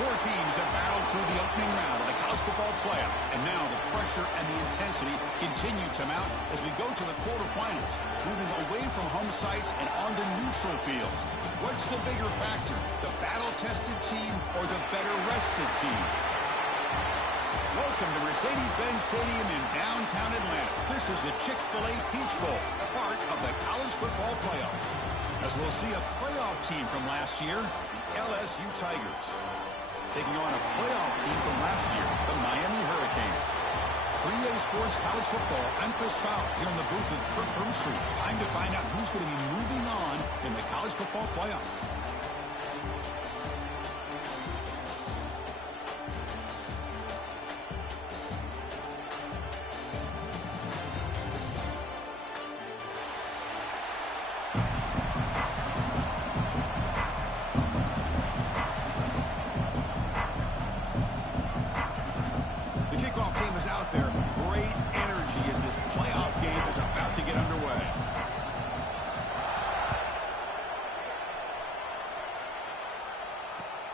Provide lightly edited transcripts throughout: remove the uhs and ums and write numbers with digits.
Four teams have battled through the opening round of the college football playoff, and now the pressure and the intensity continue to mount as we go to the quarterfinals, moving away from home sites and onto neutral fields. What's the bigger factor, the battle-tested team or the better-rested team? Welcome to Mercedes-Benz Stadium in downtown Atlanta. This is the Chick-fil-A Peach Bowl, part of the college football playoff. As we'll see a playoff team from last year, the LSU Tigers, taking on a playoff team from last year, the Miami Hurricanes. 3A Sports College Football, I'm Chris Fowler here in the booth with Kirk Broomstreet. Time to find out who's going to be moving on in the college football playoff.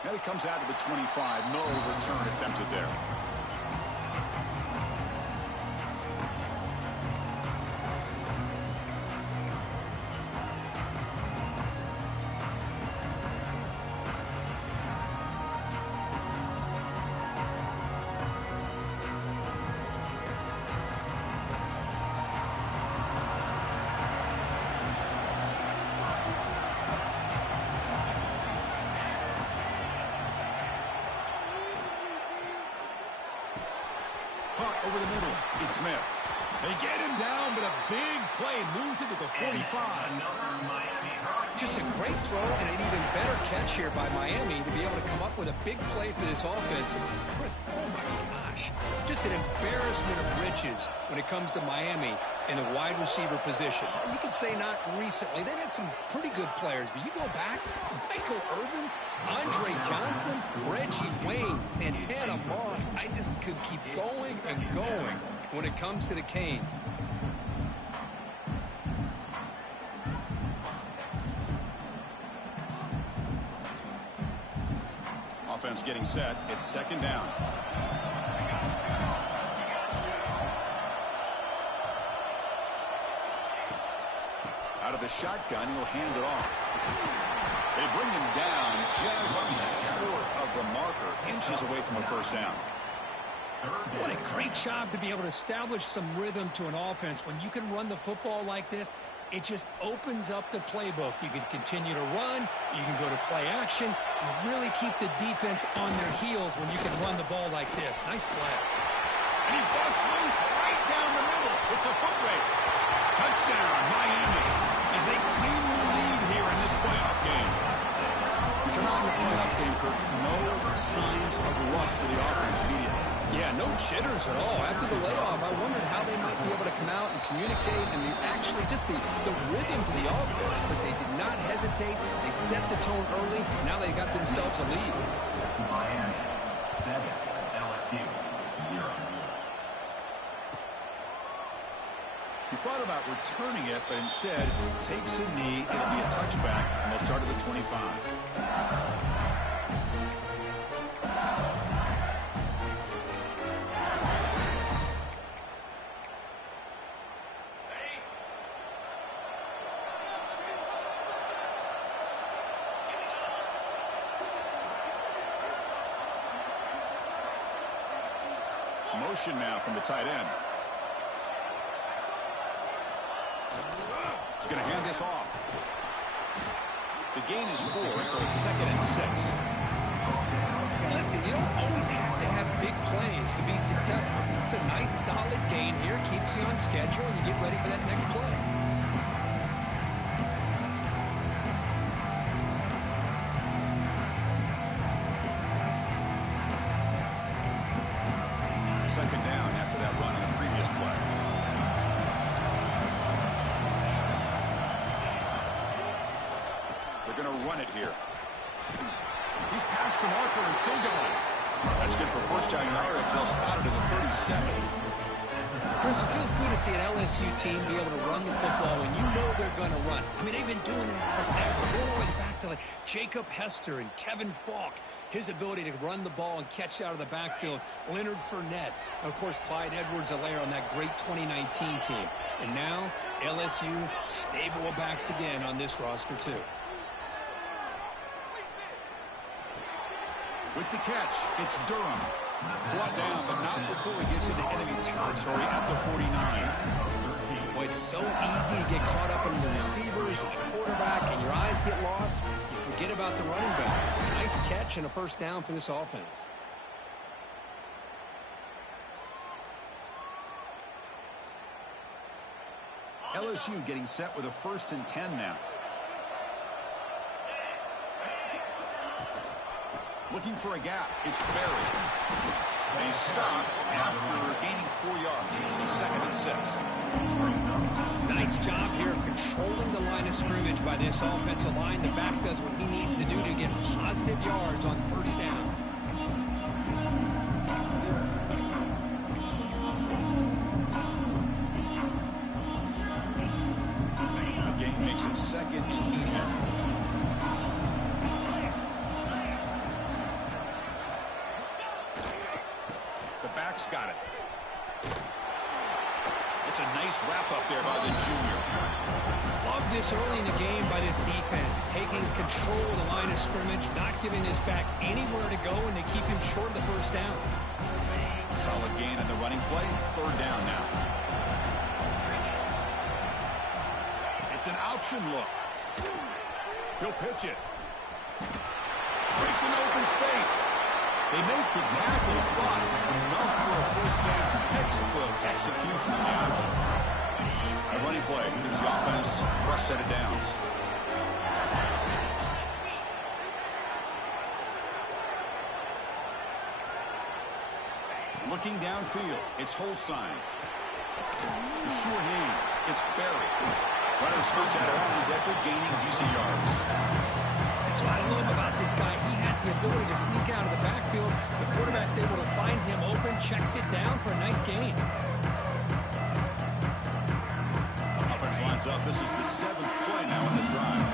Now he comes out to the 25. No return attempted there. Over the middle, it's Smith. They get him down, but a big play moves it to the 45. Just a great throw and an even better catch here by Miami to be able to come up with a big play for this offense. And Chris, oh my gosh, just an embarrassment of riches when it comes to Miami in the wide receiver position. You could say not recently. They've had some pretty good players, but you go back, Michael Irvin, Andre Johnson, Reggie Wayne, Santana Moss. I just could keep going and going when it comes to the Canes. Offense getting set. It's second down. Out of the shotgun, he'll hand it off. They bring him down just short of the marker, inches away from a first down. What a great job to be able to establish some rhythm to an offense. When you can run the football like this, it just opens up the playbook. You can continue to run. You can go to play action. You really keep the defense on their heels when you can run the ball like this. Nice play. And he busts loose right down the middle. It's a foot race. Touchdown, Miami, as they claim the lead here in this playoff game. We come out in the playoff game, Kirk. No signs of rust for the offense immediately. Yeah, no jitters at all. After the layoff, I wondered how they might be able to come out and communicate and actually just the rhythm to the offense, but they did not hesitate. They set the tone early. Now they got themselves a lead. Miami 7, LSU 0. He thought about returning it, but instead takes a knee. It'll be a touchback, and they'll start at the 25. Motion now from the tight end. He's going to hand this off. The gain is 4, so it's 2nd and 6. Hey, listen, you don't always have to have big plays to be successful. It's a nice, solid gain here. Keeps you on schedule, and you get ready for that next play. They're going to run it here. He's past the marker and still going. That's good for first down yardage. They'll spot it at the 37. Chris, it feels good to see an LSU team be able to run the football when you know they're going to run. I mean, they've been doing that forever. All the way back to like Jacob Hester and Kevin Falk. His ability to run the ball and catch out of the backfield. Leonard Fournette. And, of course, Clyde Edwards-Helaire on that great 2019 team. And now, LSU stable of backs again on this roster, too. With the catch, it's Durham. Brought down, but not before he gets into enemy territory at the 49. Boy, it's so easy to get caught up in the receivers and the quarterback, and your eyes get lost. You forget about the running back. Nice catch and a first down for this offense. LSU getting set with a 1st and 10 now. Looking for a gap. It's Barry. And he's stopped after gaining 4 yards. So 2nd and 6. Nice job here of controlling the line of scrimmage by this offensive line. The back does what he needs to do to get positive yards on first down. The game makes it 2nd and medium. Got it. It's a nice wrap-up there by the junior. Love this early in the game by this defense. Taking control of the line of scrimmage, not giving this back anywhere to go, and they keep him short of the first down. Solid gain on the running play. 3rd down now. It's an option look. He'll pitch it. Breaks an open space. They make the tackle, but enough for a first down. Textbook execution of the option. A running play gives the offense a fresh set of downs. Looking downfield, it's Holstein. The sure hands, it's Barry. Runner skirts out of bounds after gaining decent yards. That's what I love about this guy. He has the ability to sneak out of the backfield. The quarterback's able to find him open, checks it down for a nice gain. Offense lines up. This is the 7th play now in this drive.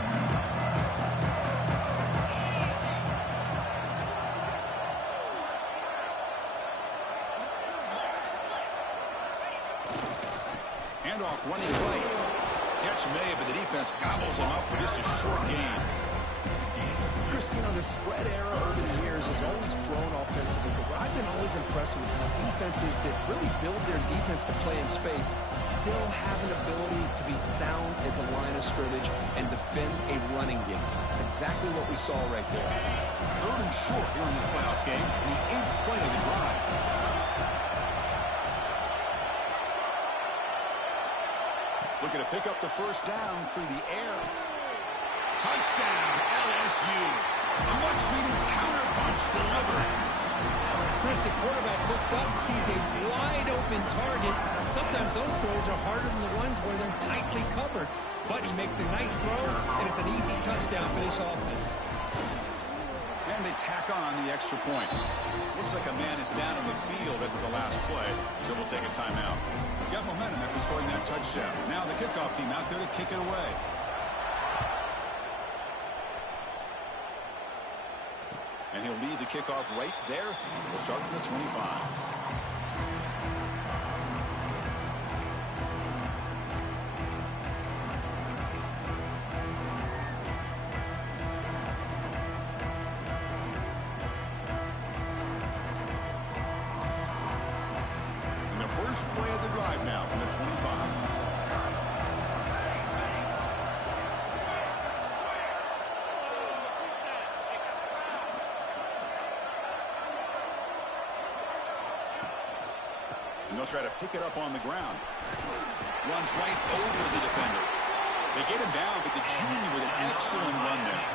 Handoff, running play. Catch made, but the defense gobbles him up for just a short gain. You know, the spread era over the years has always grown offensively, but what I've been always impressed with how defenses that really build their defense to play in space still have an ability to be sound at the line of scrimmage and defend a running game. It's exactly what we saw right there. 3rd and short here in this playoff game, the 8th play of the drive. Looking to pick up the first down through the air. Touchdown, LSU. A much-needed counterpunch delivered. Chris, the quarterback looks up and sees a wide-open target. Sometimes those throws are harder than the ones where they're tightly covered. But he makes a nice throw, and it's an easy touchdown for this offense. And they tack on the extra point. Looks like a man is down in the field after the last play, so we'll take a timeout. Got momentum after scoring that touchdown. Now the kickoff team out there to kick it away. And he'll lead the kickoff right there. We'll start from the 25. And the first play of the drive now from the 25. And they'll try to pick it up on the ground. Runs right over the defender. They get him down, but the junior with an excellent run there.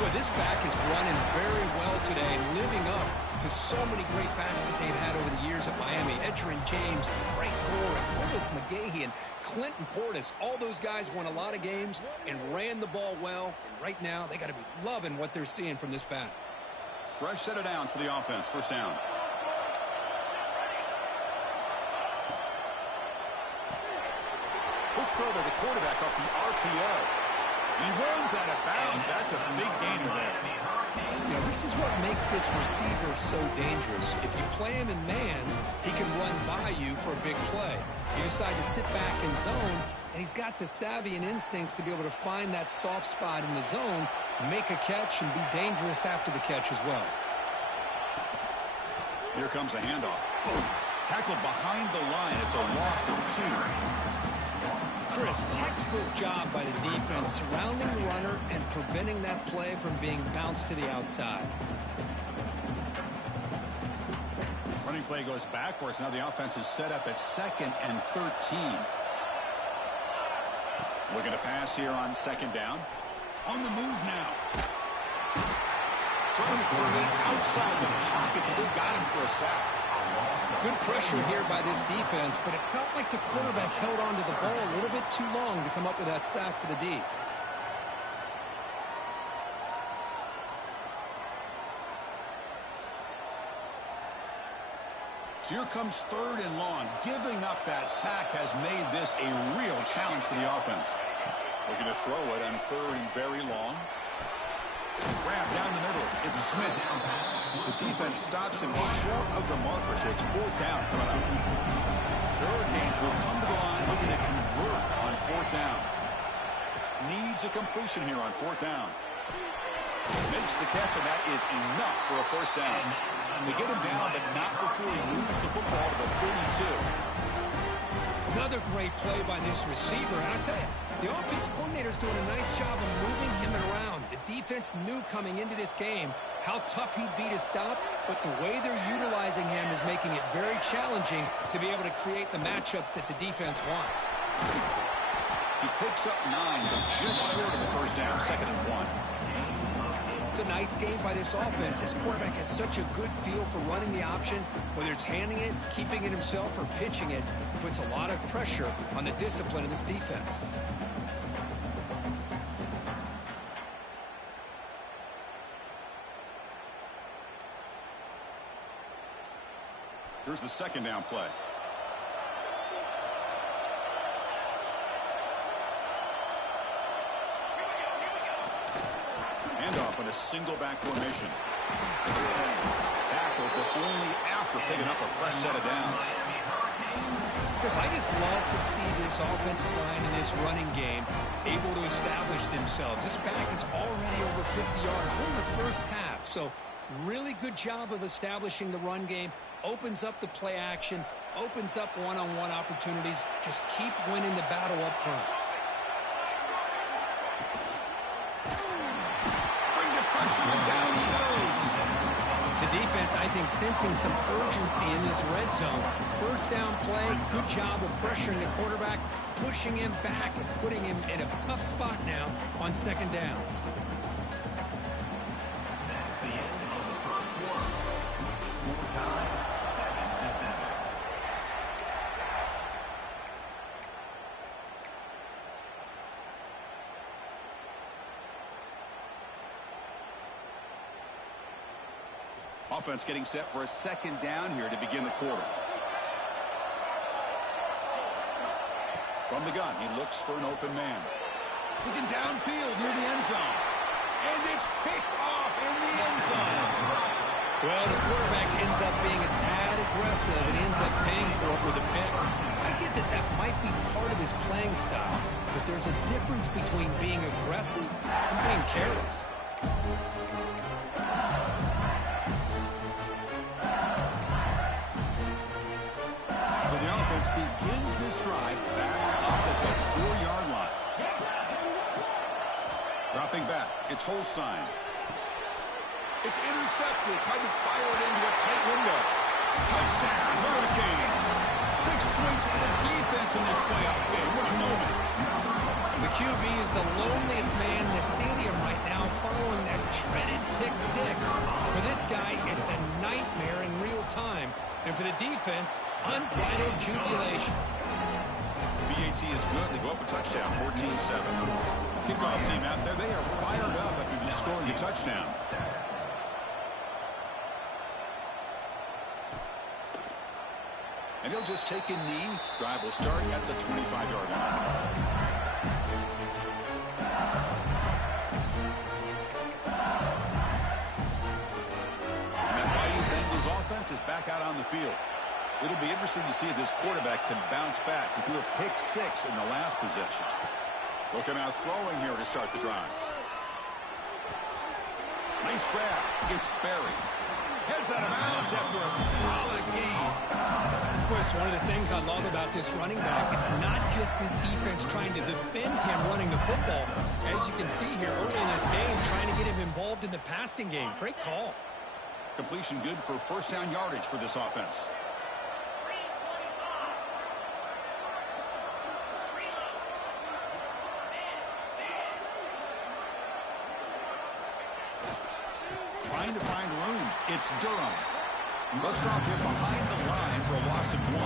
Boy, this back is running very well today and living up to so many great backs that they've had over the years at Miami. Edgerrin James, Frank Gore, and Willis McGahee, and Clinton Portis. All those guys won a lot of games and ran the ball well. And right now, they got to be loving what they're seeing from this back. Fresh set of downs for the offense. First down. Quick throw by the quarterback off the RPO. He runs out of bounds. That's a big gainer there. You know, this is what makes this receiver so dangerous. If you play him in man, he can run by you for a big play. You decide to sit back in zone, and he's got the savvy and instincts to be able to find that soft spot in the zone, make a catch, and be dangerous after the catch as well. Here comes a handoff. Tackled behind the line. It's a loss of 2. Chris, textbook job by the defense surrounding the runner and preventing that play from being bounced to the outside. Running play goes backwards. Now the offense is set up at 2nd and 13. Looking to pass here on 2nd down. On the move now. Trying to create outside the pocket, but they've got him for a sack. Good pressure here by this defense, but it felt like the quarterback held on to the ball a little bit too long to come up with that sack for the D. So here comes 3rd and long. Giving up that sack has made this a real challenge for the offense. Looking to throw it on 3rd and very long. Grab down the middle. It's Smith. The defense stops him short of the marker, so it's 4th down coming up. The Hurricanes will come to the line looking to convert on 4th down. Needs a completion here on 4th down. Makes the catch, and that is enough for a 1st down. They get him down, but not before he moves the football to the 32. Another great play by this receiver. And I'll tell you, the offensive coordinator is doing a nice job of moving him around. The defense knew coming into this game how tough he'd be to stop, but the way they're utilizing him is making it very challenging to be able to create the matchups that the defense wants. He picks up 9, so just short of the 1st down, 2nd and 1. It's a nice game by this offense. This quarterback has such a good feel for running the option. Whether it's handing it, keeping it himself, or pitching it, puts a lot of pressure on the discipline of this defense. Here's the 2nd down play. Handoff on a single back formation. Tackled, but only after picking up a fresh set of downs. Chris, I just love to see this offensive line in this running game able to establish themselves. This back is already over 50 yards. We're in the first half, so really good job of establishing the run game. Opens up the play action, opens up one-on-one opportunities. Just keep winning the battle up front. Pressure, and down he goes. The defense, I think, sensing some urgency in this red zone. 1st down play, good job of pressuring the quarterback, pushing him back and putting him in a tough spot now on 2nd down. That's the end of the first quarter. Score time, 7-7. Offense getting set for a 2nd down here to begin the quarter. From the gun, he looks for an open man. Looking downfield near the end zone. And it's picked off in the end zone. Well, the quarterback ends up being a tad aggressive and ends up paying for it with a pick. I get that that might be part of his playing style, but there's a difference between being aggressive and being careless. Begins this drive backed up at the 4-yard line. Dropping back, it's Holstein. It's intercepted, tried to fire it into a tight window. Touchdown, Hurricanes. 6 points for the defense in this playoff game. What a moment. The QB is the loneliest man in the stadium right now following that dreaded pick six. For this guy, it's a nightmare in real time. And for the defense, unbridled jubilation. BAT is good. They go up a touchdown, 14-7. Kickoff team out there, they are fired up after just scoring a touchdown. And he'll just take a knee. Drive will start at the 25-yard line. And that Bayou Bengals offense is back out on the field. It'll be interesting to see if this quarterback can bounce back. He threw a pick six in the last possession. Looking out throwing here to start the drive. Nice grab. It's buried. Heads out of bounds after a solid game. Chris, one of the things I love about this running back, it's not just this defense trying to defend him running the football. As you can see here early in this game, trying to get him involved in the passing game. Great call. Completion good for first down yardage for this offense. Trying to find room. It's Durham. They'll stop him behind the line for a loss of 1.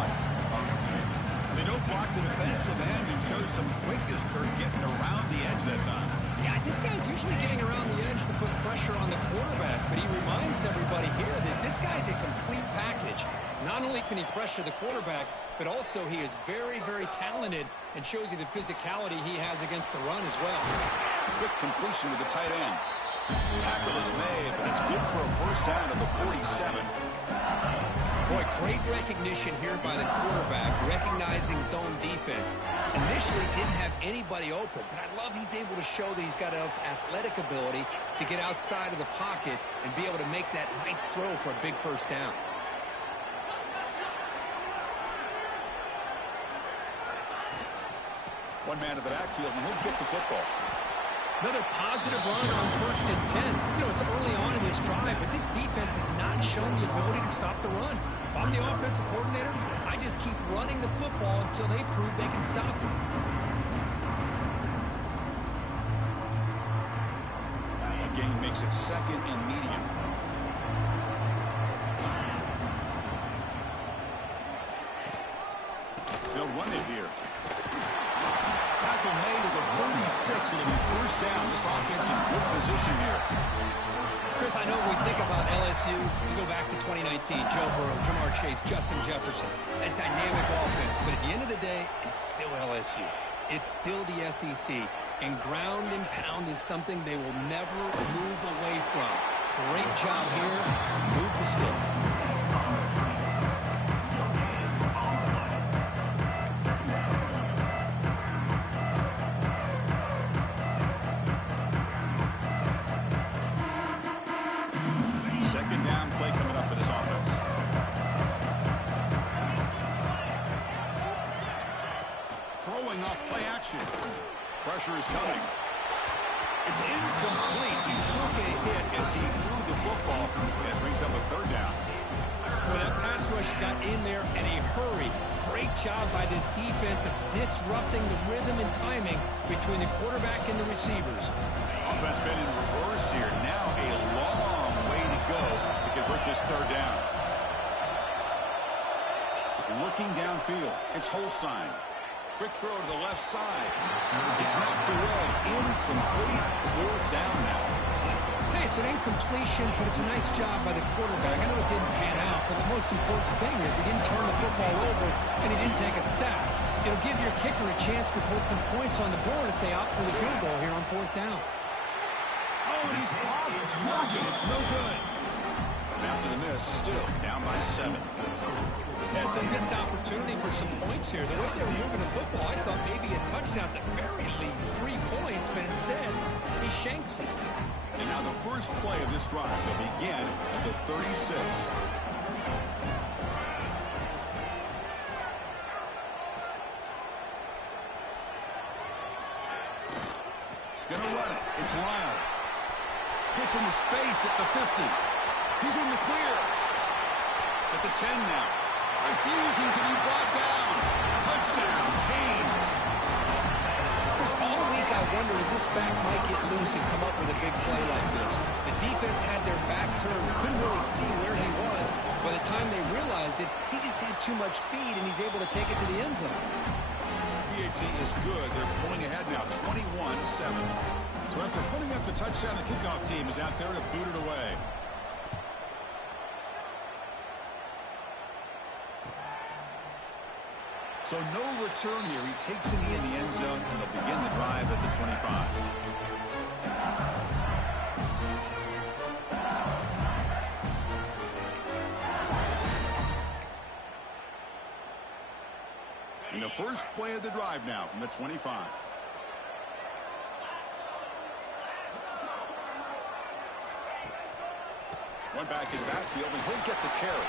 They don't block the defensive end and show some quickness, Kirk, getting around the edge that time. Yeah, this guy's usually getting around the edge to put pressure on the quarterback, but he reminds everybody here that this guy's a complete package. Not only can he pressure the quarterback, but also he is very, very talented and shows you the physicality he has against the run as well. Quick completion to the tight end. Tackle is made, but it's good for a first down at the 47. Boy, great recognition here by the quarterback, recognizing zone defense. Initially didn't have anybody open, but I love he's able to show that he's got enough athletic ability to get outside of the pocket and be able to make that nice throw for a big first down. One man to the backfield, and he'll get the football. Another positive run on 1st and 10. You know, it's early on in this drive, but this defense has not shown the ability to stop the run. If I'm the offensive coordinator, I just keep running the football until they prove they can stop it. A gain makes it 2nd and medium. They'll run it here. Tackle made at the 36. It'll be first down. This offense in good position here. Chris, I know when we think about LSU, we go back to 2019, Joe Burrow, Jamar Chase, Justin Jefferson, that dynamic offense. But at the end of the day, it's still LSU. It's still the SEC. And ground and pound is something they will never move away from. Great job here. Move the sticks. Pressure is coming. It's incomplete. He took a hit as he threw the football, and it brings up a 3rd down. Well, that pass rush got in there in a hurry. Great job by this defense of disrupting the rhythm and timing between the quarterback and the receivers. Offense been in reverse here. Now a long way to go to convert this 3rd down. Looking downfield, it's Holstein. Quick throw to the left side. It's knocked away. Incomplete. 4th down now. Hey, it's an incompletion, but it's a nice job by the quarterback. I know it didn't pan out, but the most important thing is he didn't turn the football over and he didn't take a sack. It'll give your kicker a chance to put some points on the board if they opt for the field goal here on 4th down. Oh, and he's off target. It's no good. After the miss, still down by 7. That's a missed opportunity for some points here. The way they were moving the football, I thought maybe a touchdown at the very least, 3 points, but instead, he shanks it. And now the first play of this drive will begin at the 36. Gonna run it. It's Lyle. Gets into space at the 50. He's in the clear. At the 10 now. Refusing to be brought down. Touchdown, Canes. Chris, all week wonder if this back might get loose and come up with a big play like this. The defense had their back turned, couldn't really see where he was. By the time they realized it, he just had too much speed, and he's able to take it to the end zone. PHC is good. They're pulling ahead now, 21-7. So after putting up the touchdown, the kickoff team is out there to boot it away. So no return here. He takes it in the end zone, and they'll begin the drive at the 25. And the first play of the drive now from the 25. One back in the backfield, and he'll get the carry.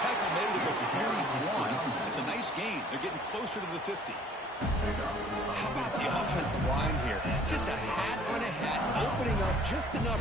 Tackle made at the 41. It's a nice gain. They're getting closer to the 50. How about the offensive line here? Just a hat on a hat, opening up just enough.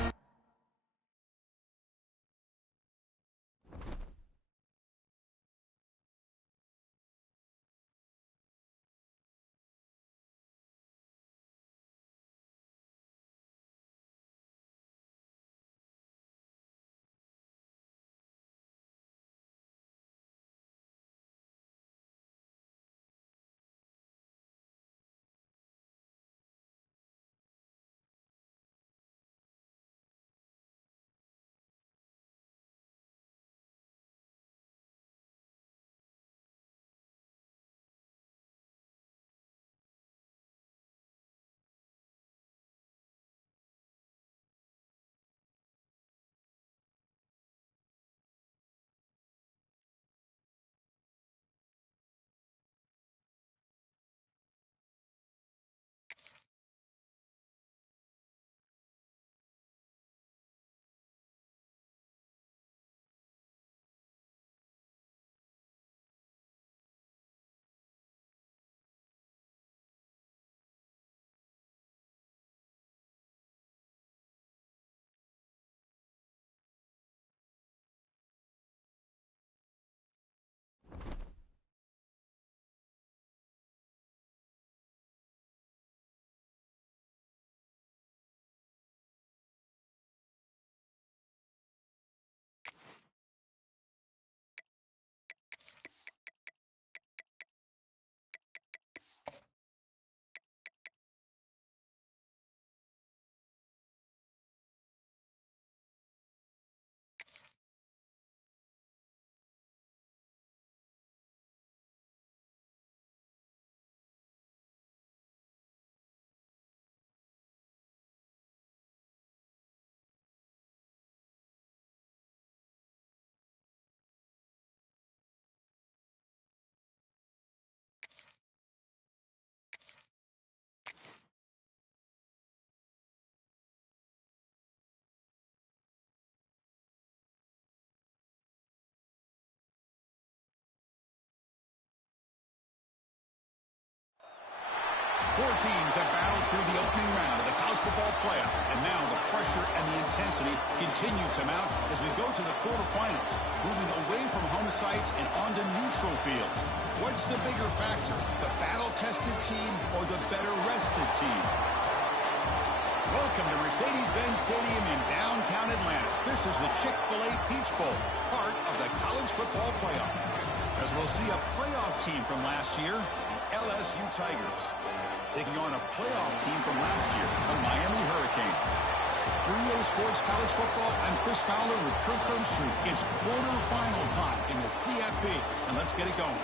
Four teams have battled through the opening round of the college football playoff, and now the pressure and the intensity continue to mount as we go to the quarterfinals, moving away from home sites and onto neutral fields. What's the bigger factor, the battle-tested team or the better-rested team? Welcome to Mercedes-Benz Stadium in downtown Atlanta. This is the Chick-fil-A Peach Bowl, part of the college football playoff. As we'll see a playoff team from last year, the LSU Tigers, taking on a playoff team from last year, the Miami Hurricanes. For EA Sports College Football, I'm Chris Fowler with Kirk Hermstreet. It's quarterfinal time in the CFP, and let's get it going.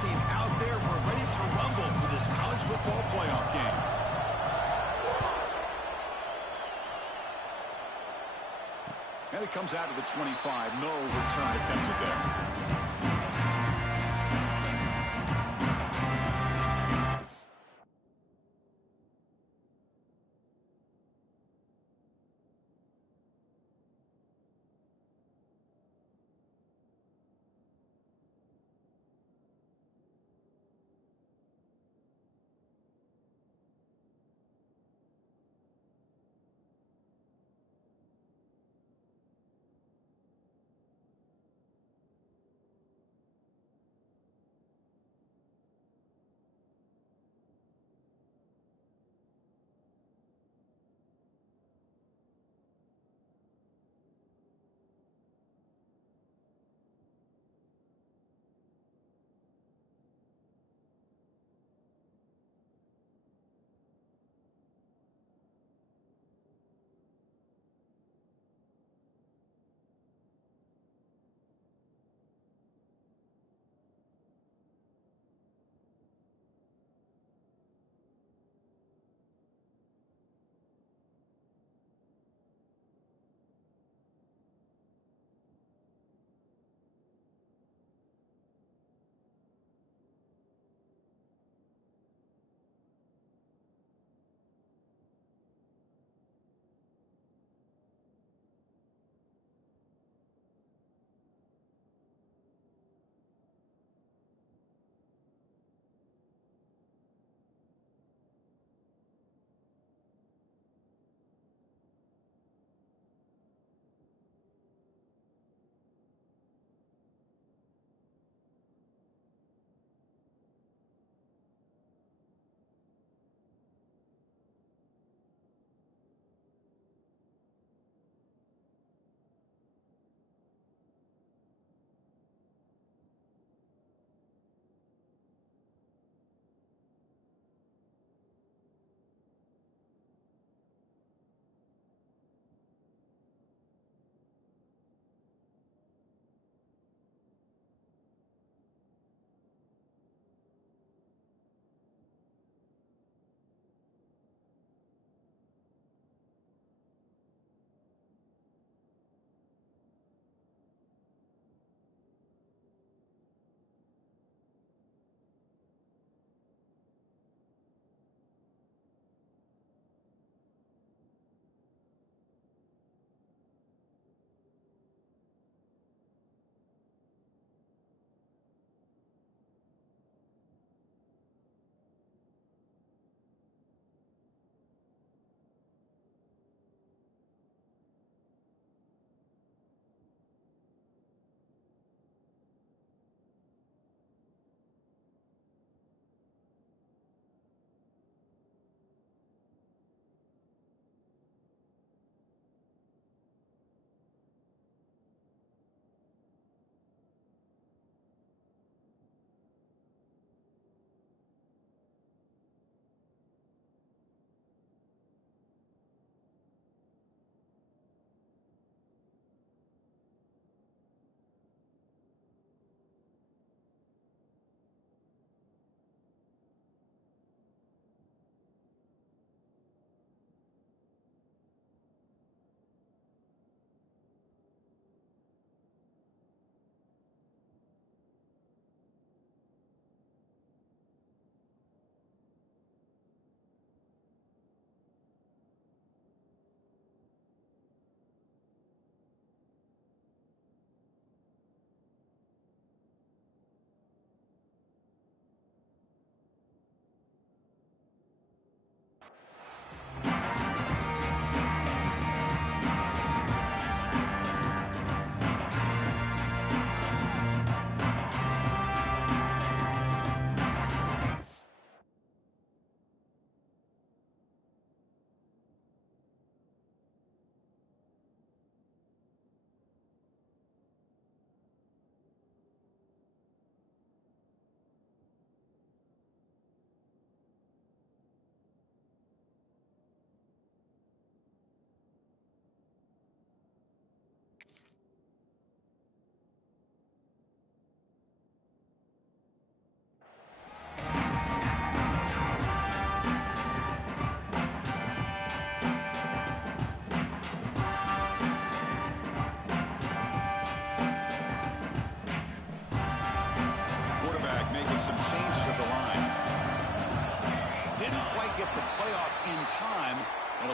Team out there, we're ready to rumble for this college football playoff game. And it comes out to the 25. No return attempted there.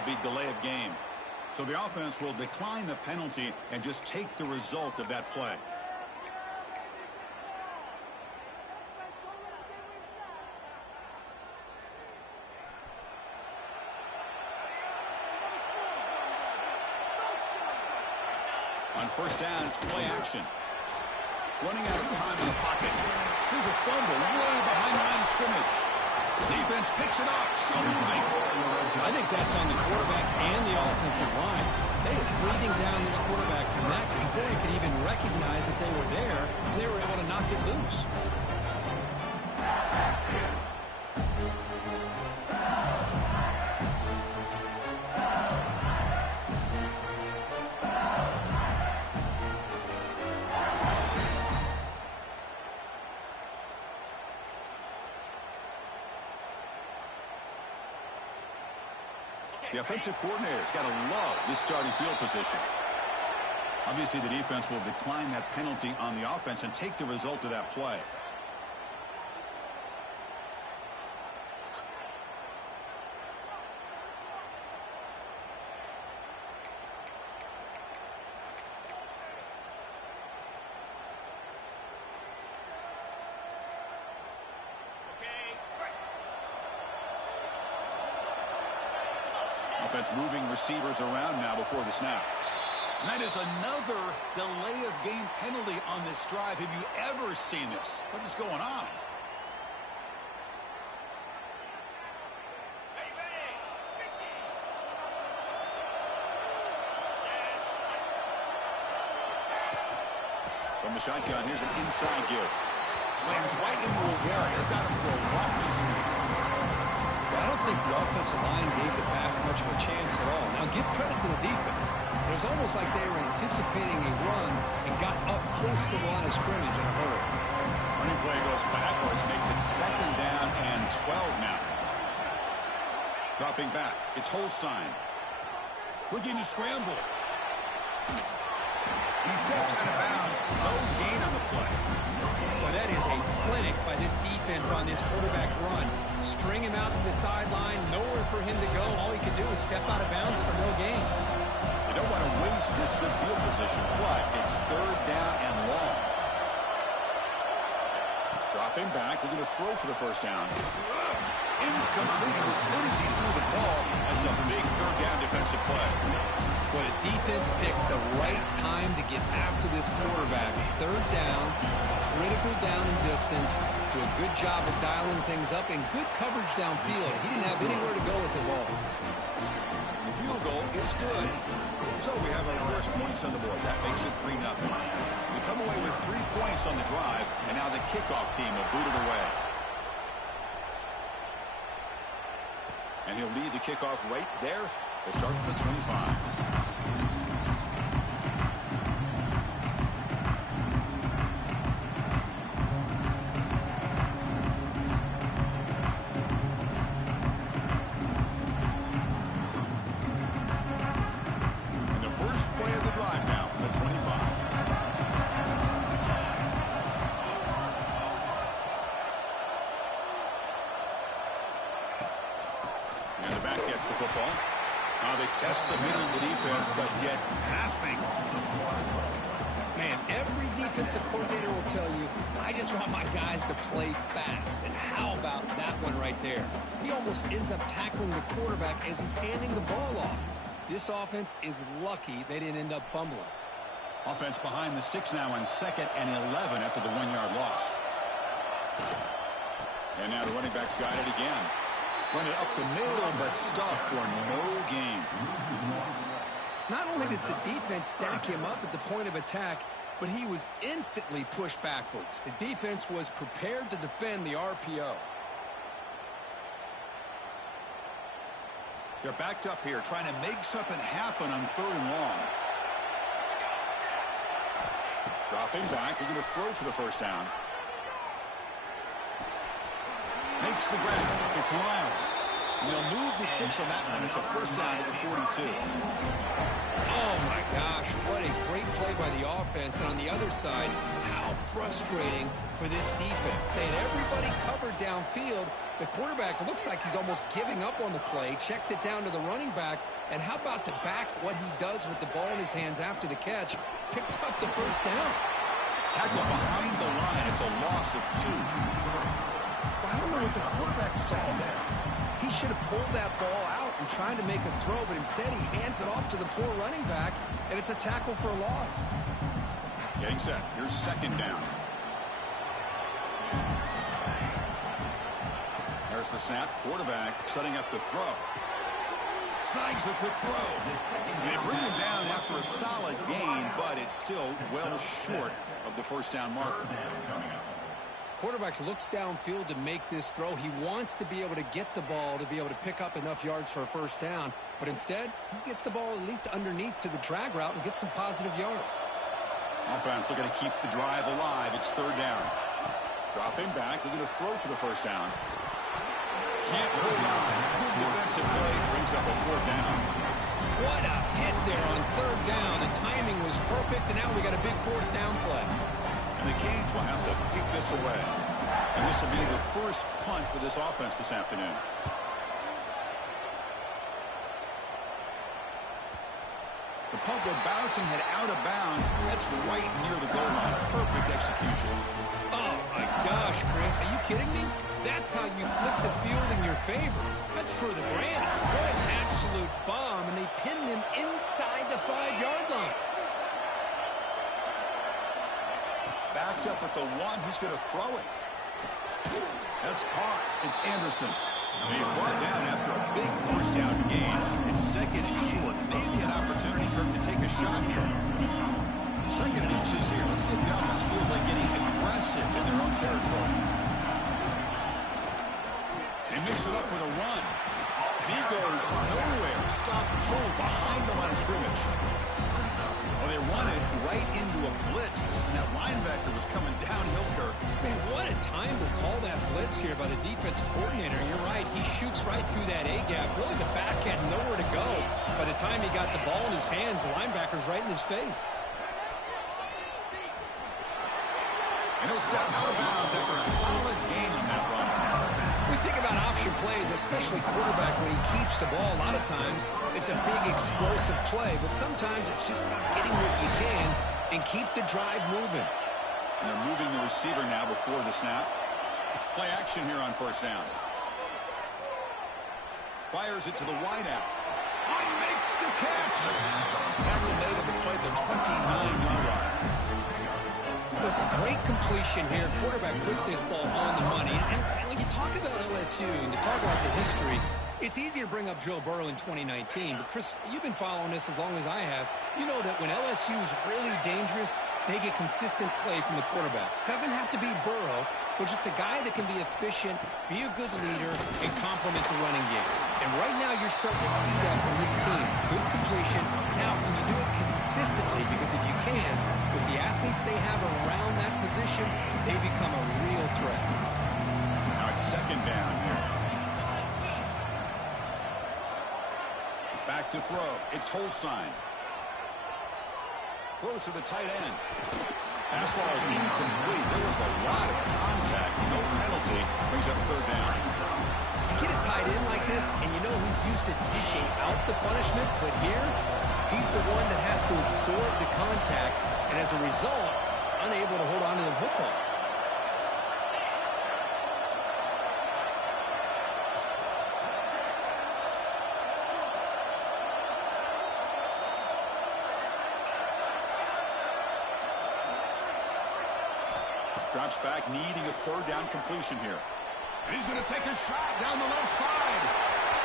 be delay of game. So the offense will decline the penalty and just take the result of that play. On first down, it's play action. Running out of time in the pocket. Here's a fumble way behind the line of scrimmage. Defense picks it up, still moving. I think that's on the quarterback and the offensive line. They were breathing down this quarterback's neck before he could even recognize that they were there. They were able to knock it loose. The offensive coordinator's got to love this starting field position. Obviously, the defense will decline that penalty on the offense and take the result of that play. Offense moving receivers around now before the snap. And that is another delay of game penalty on this drive. Have you ever seen this? What is going on? From the shotgun, here's an inside give. Slams right into a wall. They've got him for a loss. I don't think the offensive line gave the back much of a chance at all. Now, give credit to the defense. It was almost like they were anticipating a run and got up close to the line of scrimmage in a hurry. Running play goes backwards, makes it 2nd down and 12 now. Dropping back, it's Holstein. Looking to scramble. He steps out of bounds. No gain on the play. Well, that is a clinic by this defense on this quarterback run. String him out to the sideline, nowhere for him to go. All he can do is step out of bounds for no gain. You don't want to waste this good field position, but it's 3rd down and long. Dropping back, looking to throw for the first down. Incomplete. As good as he threw the ball, that's a big 3rd down defensive play. Well, the defense picks the right time to get after this quarterback. 3rd down, critical down and distance. Do a good job of dialing things up and good coverage downfield. He didn't have anywhere to go with the ball. The field goal is good. So we have our first points on the board. That makes it 3-0. We come away with 3 points on the drive, and now the kickoff team will boot it away. And he'll lead the kickoff right there to start at the 25. Test the middle of the defense, but get nothing. Man, every defensive coordinator will tell you, I just want my guys to play fast. And how about that one right there? He almost ends up tackling the quarterback as he's handing the ball off. This offense is lucky they didn't end up fumbling. Offense behind the 6 now on 2nd and 11 after the 1-yard loss. And now the running back's got it again. Run it up the middle, but stuffed for no gain. Not only does the defense stack him up at the point of attack, but he was instantly pushed backwards. The defense was prepared to defend the RPO. They're backed up here, trying to make something happen on 3rd and long. Dropping back, they're going to throw for the first down. Makes the grab. It's Lyle. And they'll move the 6 on that one. It's a first down at the 42. Oh, my gosh. What a great play by the offense. offense, and on the other side, how frustrating for this defense. They had everybody covered downfield. The quarterback looks like he's almost giving up on the play, checks it down to the running back, and how about the back, what he does with the ball in his hands after the catch, picks up the first down. Tackle behind the line. It's a loss of 2. I don't know what the quarterback saw there. He should have pulled that ball out and tried to make a throw, but instead he hands it off to the poor running back, and it's a tackle for a loss. Getting set. Here's second down. There's the snap. Quarterback setting up the throw. Snags the quick throw. They bring him down after a solid gain, but it's still well short of the first down marker. Quarterback looks downfield to make this throw. He wants to be able to get the ball to be able to pick up enough yards for a first down, but instead he gets the ball at least underneath to the drag route and gets some positive yards. Offense looking to keep the drive alive. It's third down. Dropping back, looking to throw for the first down. Can't hold on. Good defensive play brings up a fourth down. What a hit there on third down. The timing was perfect, and now we got a big fourth down play. And the Canes will have to kick this away. And this will be the first punt for this offense this afternoon. The punt will bounce and head out of bounds. That's right near the goal line. Perfect execution. Oh, my gosh, Chris. Are you kidding me? That's how you flip the field in your favor. That's for the brand. What an absolute bomb, and they pinned him inside the 5-yard line. Backed up at the 1. He's going to throw it. That's caught. It's Anderson. And he's brought down after a big first down gain. It's second and short. Maybe an opportunity, Kirk, to take a shot here. Second and inches here. Let's see if the offense feels like getting aggressive in their own territory. They mix it up with a run. And he goes nowhere. Stop control behind the line of scrimmage. Well, they run it right into a blitz. And that linebacker was coming downhill, Kirk. Man, what a time to call that blitz here by the defensive coordinator. You're right. He shoots right through that A-gap. Really, the back had nowhere to go. By the time he got the ball in his hands, the linebacker's right in his face. And he'll step out of bounds after a solid gain on that run. We think about option plays, especially quarterback, when he keeps the ball. A lot of times, it's a big explosive play, but sometimes it's just about getting what you can and keep the drive moving. And they're moving the receiver now before the snap. Play action here on first down. Fires it to the wideout. Oh, he makes the catch. Tackle made at the play at the 29-yard line. It was a great completion here. Quarterback puts this ball on the money. And when you talk about LSU and you talk about the history, it's easy to bring up Joe Burrow in 2019. But, Chris, you've been following this as long as I have. You know that when LSU is really dangerous, they get consistent play from the quarterback. Doesn't have to be Burrow, but just a guy that can be efficient, be a good leader, and complement the running game. And right now you're starting to see that from this team. Good completion. Now, can you do it consistently? Because if you can, with the athletes they have around that position, they become a real threat. Now it's second down here. Back to throw. It's Holstein. Throws to the tight end. Pass ball is incomplete. There was a lot of contact. No penalty. Brings up third down. You get a tight end like this, and you know he's used to dishing out the punishment, but here, he's the one that has to absorb the contact, and as a result, he's unable to hold on to the football. Drops back, needing a third down completion here. And he's going to take a shot down the left side.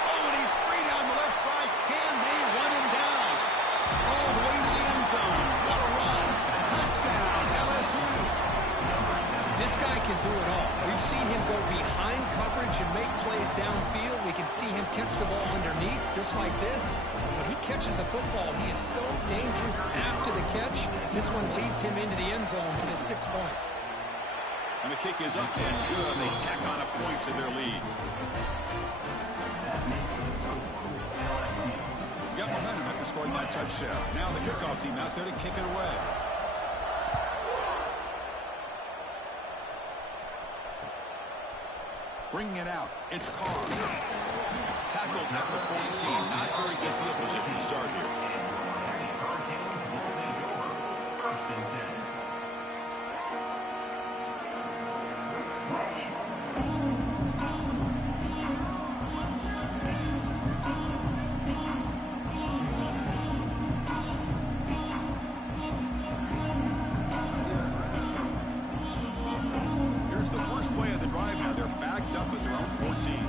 Oh, and he's free down the left side. Can they run him down? All the way to the end zone. What a run. Touchdown, LSU. This guy can do it all. We've seen him go behind coverage and make plays downfield. We can see him catch the ball underneath, just like this. When he catches the football, he is so dangerous after the catch. This one leads him into the end zone for the 6 points. And the kick is up and good. They tack on a point to their lead. Got momentum after scoring that touchdown. Now the kickoff team out there to kick it away. Bringing it out, it's Carr. Tackled at the 14. Not very good field position to start here. Hurricanes losing over 1st and 10. Here's the first play of the drive now. They're backed up at their own 14.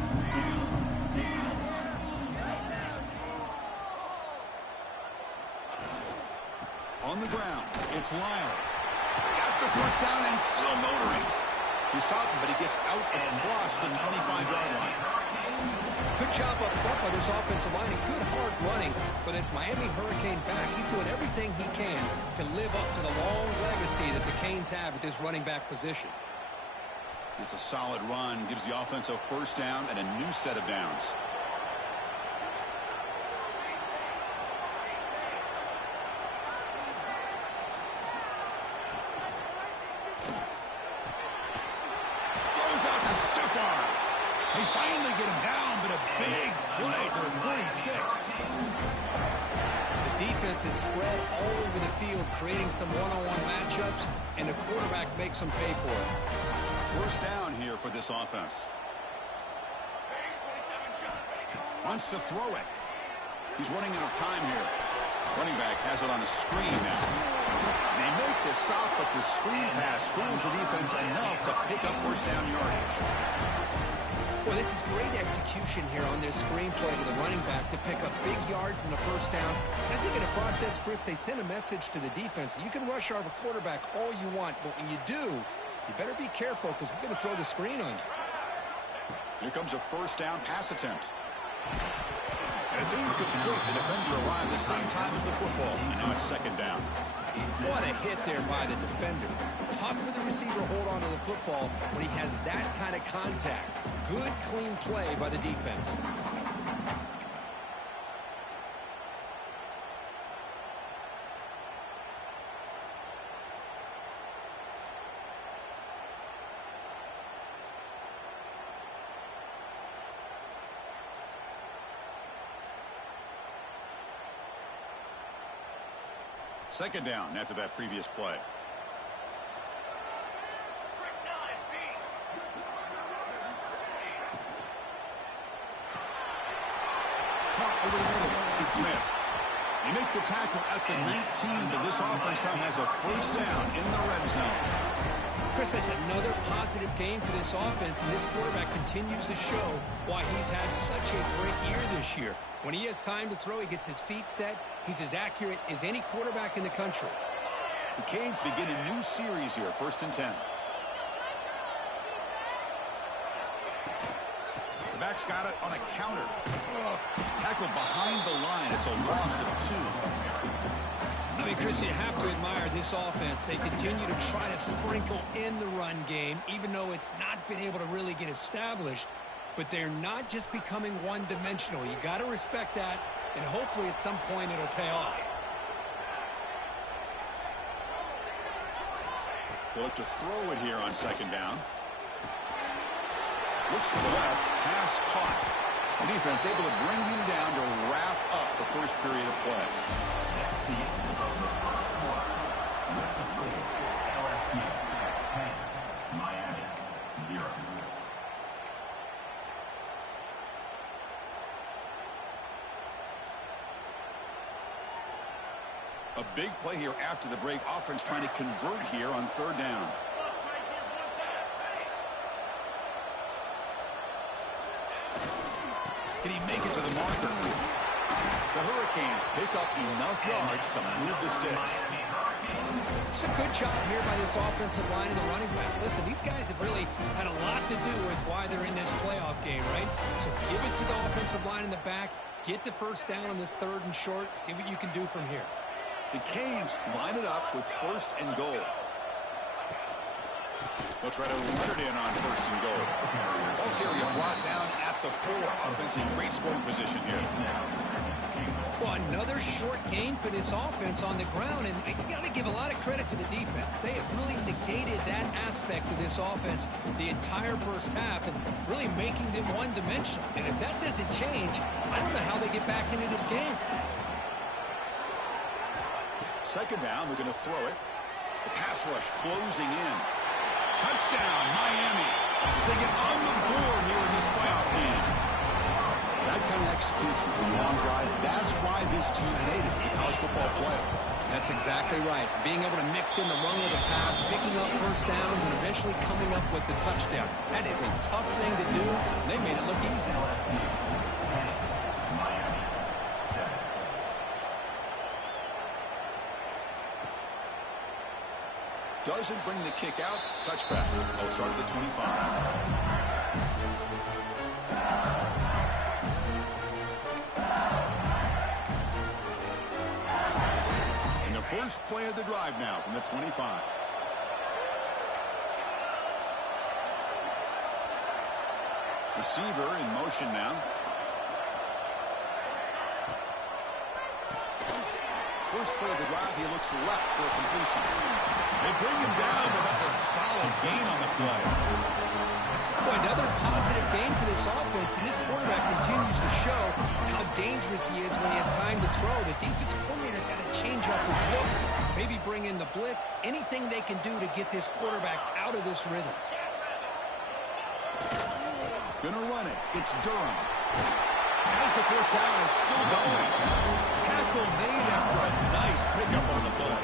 On the ground, it's Lyle. Got the first down and still motoring. He's stopping, but he gets out across the 25-yard line. Good job up front by this offensive line and good hard running for this Miami Hurricane back. He's doing everything he can to live up to the long legacy that the Canes have at this running back position. It's a solid run, gives the offense a first down and a new set of downs. Goes out to stiff arm. They finally get him down, but a big play for 46. The defense is spread all over the field, creating some one-on-one matchups, and the quarterback makes them pay for it. First down here for this offense. Wants to throw it. He's running out of time here. Running back has it on a screen now. They make the stop, but the screen pass fools the defense enough to pick up first down yardage. Well, this is great execution here on this screen play to the running back to pick up big yards in the first down. And I think in the process, Chris, they send a message to the defense. You can rush our quarterback all you want, but when you do, you better be careful because we're going to throw the screen on you. Here comes a first down pass attempt. And it's incomplete. The defender arrived the same time as the football. And now it's second down. What a hit there by the defender. Tough for the receiver to hold on to the football when he has that kind of contact. Good, clean play by the defense. Second down after that previous play. Caught over the middle. It's Smith. They make the tackle at the 19, but this offense now has a first down in the red zone. Chris, that's another positive game for this offense, and this quarterback continues to show why he's had such a great year this year. When he has time to throw, he gets his feet set. He's as accurate as any quarterback in the country. The Canes begin a new series here, 1st and 10. The back's got it on a counter. Tackled behind the line. It's a loss of 2. I mean, Chris, you have to admire this offense. They continue to try to sprinkle in the run game, even though it's not been able to really get established. But they're not just becoming one-dimensional. You got to respect that, and hopefully at some point it'll pay off. They look to throw it here on second down. Looks to the left. Pass caught. The defense able to bring him down to wrap up the first period of play. The end of the first quarter. With the score, LSU 10, Miami 0. A big play here after the break. Offense trying to convert here on third down. Can he make it to the marker? The Hurricanes pick up enough yards to move the sticks. It's a good job here by this offensive line and the running back. Listen, these guys have really had a lot to do with why they're in this playoff game, right? So give it to the offensive line in the back. Get the first down on this 3rd and short. See what you can do from here. The Canes line it up with 1st and goal. They'll try to run it in on 1st and goal. Ball carrier brought down at the 4. Offense in great scoring position here. Well, another short gain for this offense on the ground, and you got to give a lot of credit to the defense. They have really negated that aspect of this offense the entire first half and really making them one-dimensional. And if that doesn't change, I don't know how they get back into this game. Second down, we're going to throw it. The pass rush closing in. Touchdown, Miami, as they get on the board here in this playoff game. That kind of execution, a long drive, that's why this team made it to the college football playoff. That's exactly right. Being able to mix in the run with the pass, picking up first downs, and eventually coming up with the touchdown. That is a tough thing to do. They made it look easy. LSU 10, Miami 7. Doesn't bring the kick out. Touchback. They'll start at the 25. First play of the drive now from the 25. Receiver in motion now. First play of the drive, he looks left for a completion. They bring him down, but that's a solid gain on the play. Boy, another positive gain for this offense, and this quarterback continues to show how dangerous he is when he has time to throw. The defensive coordinator's got to change up his looks, maybe bring in the blitz, anything they can do to get this quarterback out of this rhythm. Gonna run it. It's Durham. As the first down is still going. Tackle made after a nice pickup on the play.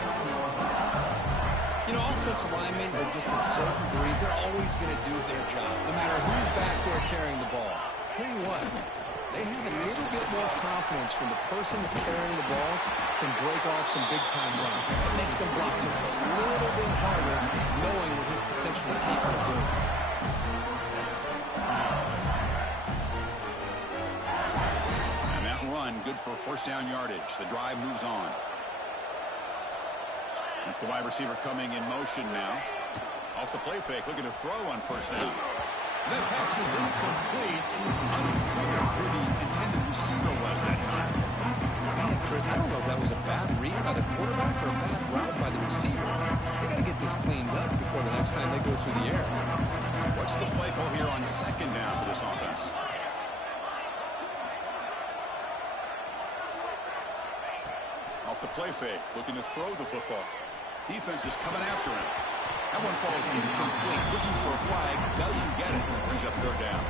You know, offensive linemen are just a certain breed. They're always going to do their job, no matter who's back there carrying the ball. I'll tell you what, they have a little bit more confidence when the person that's carrying the ball can break off some big-time runs. It makes them block just a little bit harder, knowing what he's potentially capable of doing. And that run, good for first down yardage. The drive moves on. It's the wide receiver coming in motion now. Off the play fake, looking to throw on first down. That pass is incomplete. Unclear who the intended receiver was that time. Man, Chris, I don't know if that was a bad read by the quarterback or a bad route by the receiver. They got to get this cleaned up before the next time they go through the air. What's the play call here on second down for this offense? Off the play fake, looking to throw the football. Defense is coming after him. That one falls incomplete. Looking for a flag, doesn't get it. Brings up third down.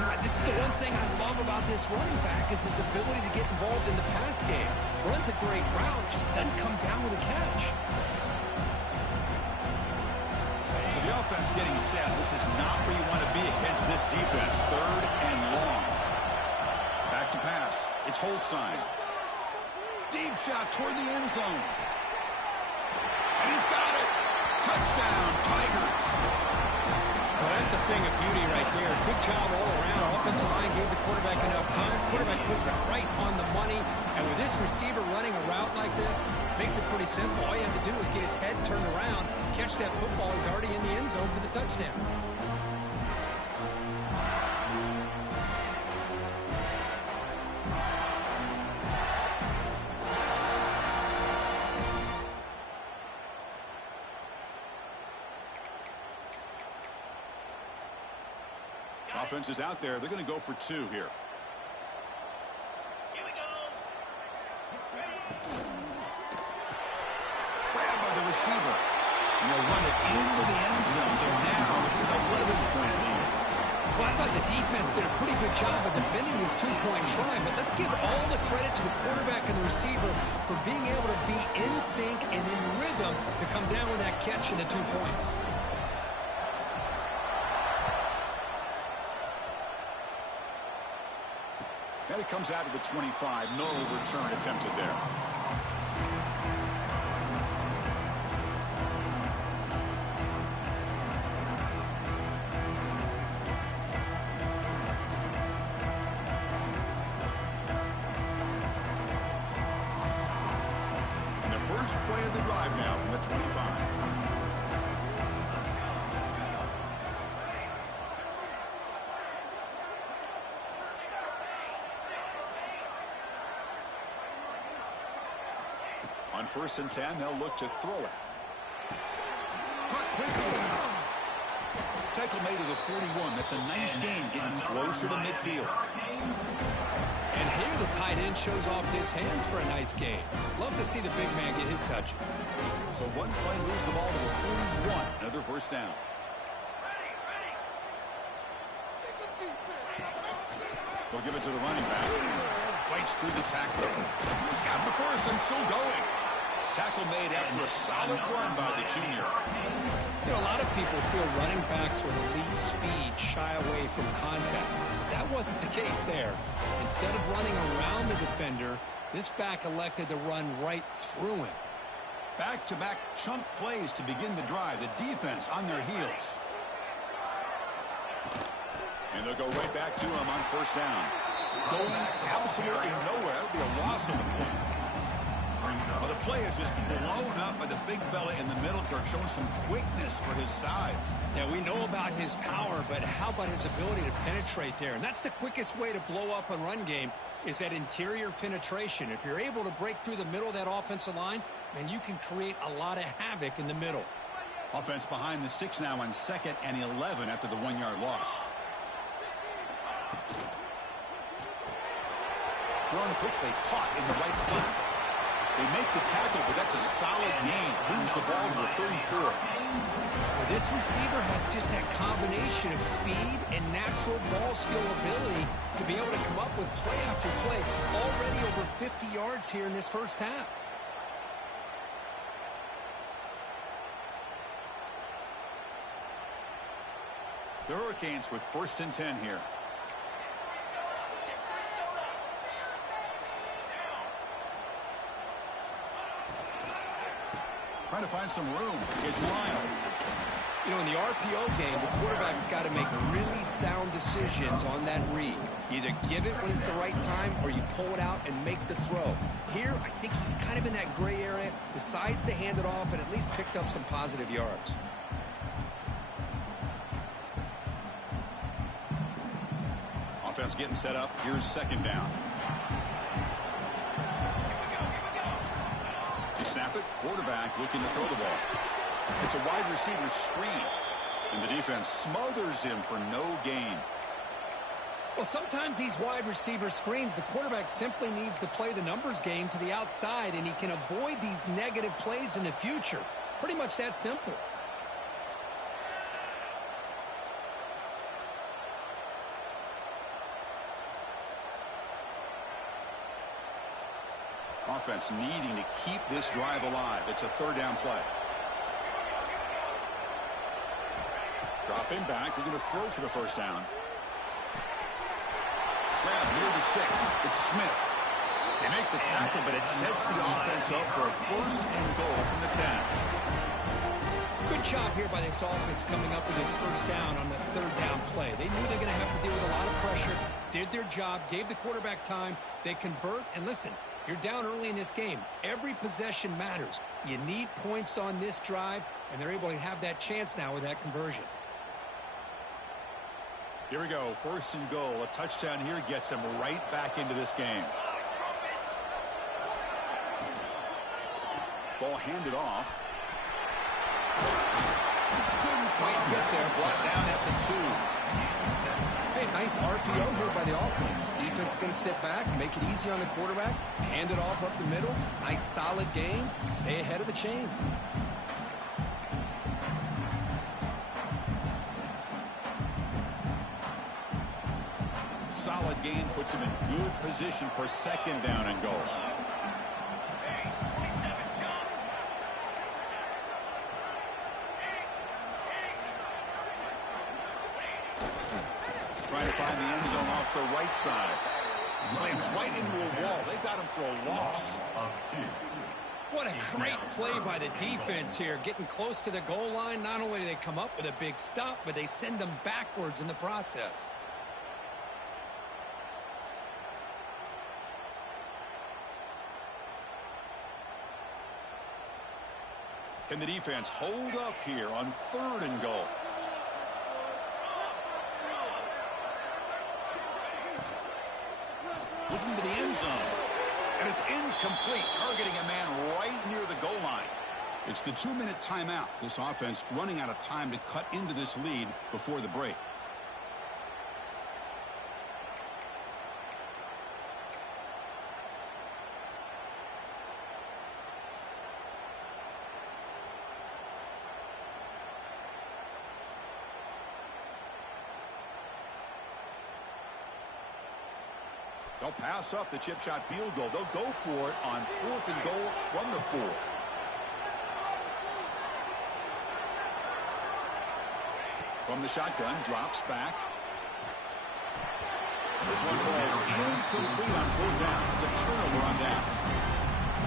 Yeah, this is the one thing I love about this running back is his ability to get involved in the pass game. Runs a great route, just doesn't come down with a catch. So the offense getting set. This is not where you want to be against this defense. Third and long. Back to pass. It's Holstein. Deep shot toward the end zone. And he's got it. Touchdown, Tigers. Well, that's a thing of beauty right there. Good job all around. Offensive line gave the quarterback enough time. Quarterback puts it right on the money. And with this receiver running a route like this, makes it pretty simple. All you have to do is get his head turned around, catch that football. He's already in the end zone for the touchdown. Offense is out there. They're going to go for two here. Grabbed by the receiver. And they'll run it into the end zone. So now it's an 11-point lead. Well, I thought the defense did a pretty good job of defending this two-point try, but let's give all the credit to the quarterback and the receiver for being able to be in sync and in rhythm to come down with that catch and the 2 points. And it comes out of the 25. No return attempted there. And the first play of the drive now from the 25. On 1st and 10, they'll look to throw it. Caught quickly. Tackle made to the 41. That's a nice gain, getting closer to midfield. And here the tight end shows off his hands for a nice gain. Love to see the big man get his touches. So one play moves the ball to the 41. Another first down. They'll give it to the running back. Fights through the tackle. He's got the first and still going. Tackle made after a solid run by the junior. You know, a lot of people feel running backs with elite speed shy away from contact. That wasn't the case there. Instead of running around the defender, this back elected to run right through him. Back-to-back chunk plays to begin the drive. The defense on their heels. And they'll go right back to him on 1st down. Going absolutely nowhere. That would be a loss of the play. Well, the play is just blown up by the big fella in the middle, Kirk, showing some quickness for his size. Yeah, we know about his power, but how about his ability to penetrate there? And that's the quickest way to blow up a run game, is that interior penetration. If you're able to break through the middle of that offensive line, then you can create a lot of havoc in the middle. Offense behind the 6 now on 2nd and 11 after the 1-yard loss. Thrown quickly, caught in the right flat. They make the tackle, but that's a solid gain. Moves the ball to the 34. This receiver has just that combination of speed and natural ball skill ability to be able to come up with play after play. Already over 50 yards here in this first half. The Hurricanes with 1st and 10 here. Trying to find some room. It's Lyle. You know, in the RPO game, the quarterback's got to make really sound decisions on that read. Either give it when it's the right time or you pull it out and make the throw. Here, I think he's kind of in that gray area, decides to hand it off and at least picked up some positive yards. Offense getting set up. Here's 2nd down. You snap it. Quarterback looking to throw the ball. It's a wide receiver screen. And the defense smothers him for no gain. Well, sometimes these wide receiver screens, the quarterback simply needs to play the numbers game to the outside, and he can avoid these negative plays in the future. Pretty much that simple. Offense needing to keep this drive alive. It's a 3rd down play. Dropping back. They're going to throw for the 1st down. Grab near the sticks. It's Smith. They make the tackle, but it sets the offense up for a 1st and goal from the 10. Good job here by this offense coming up with this 1st down on the 3rd down play. They knew they were going to have to deal with a lot of pressure, did their job, gave the quarterback time. They convert, and listen, you're down early in this game. Every possession matters. You need points on this drive, and they're able to have that chance now with that conversion. Here we go. 1st and goal. A touchdown here gets them right back into this game. Ball handed off. Couldn't quite get there. Brought down at the 2. Hey, nice RPO here by the offense. Defense is going to sit back, make it easy on the quarterback, hand it off up the middle. Nice solid gain. Stay ahead of the chains. Solid gain puts him in good position for 2nd down and goal. Trying to find the end zone off the right side. Slams right into a wall. They've got him for a loss. What a great play by the defense here. Getting close to the goal line, not only do they come up with a big stop, but they send them backwards in the process. Can the defense hold up here on 3rd and goal? Looking to the end zone. And it's incomplete, targeting a man right It's the 2-minute timeout. This offense running out of time to cut into this lead before the break. They'll pass up the chip shot field goal. They'll go for it on 4th and goal from the 4. From the shotgun, drops back. This one falls incomplete on 4th down. It's a turnover on downs.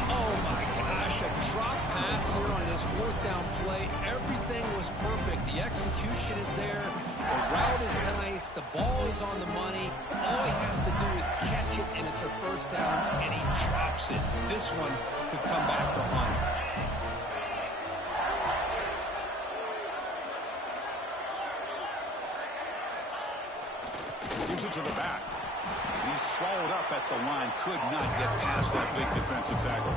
Oh my gosh, a drop pass here on this 4th down play. Everything was perfect. The execution is there. The route is nice. The ball is on the money. All he has to do is catch it, and it's a 1st down, and he drops it. This one could come back to haunt him. Gives it to the back. He's swallowed up at the line. Could not get past that big defensive tackle.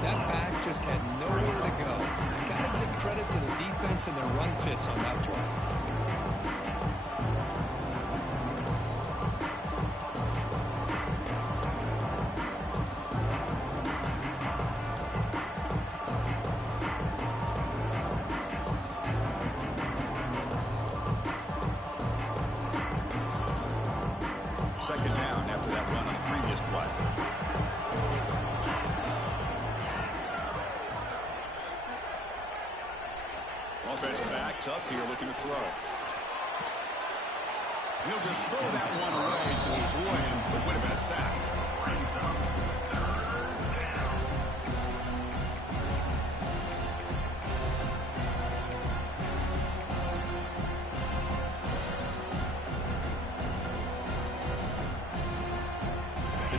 That back just had nowhere to go. Got to give credit to the defense and their run fits on that play. Second down after that run on the previous play. Offense backed up here looking to throw. He'll just throw that one away to avoid what would have been a sack.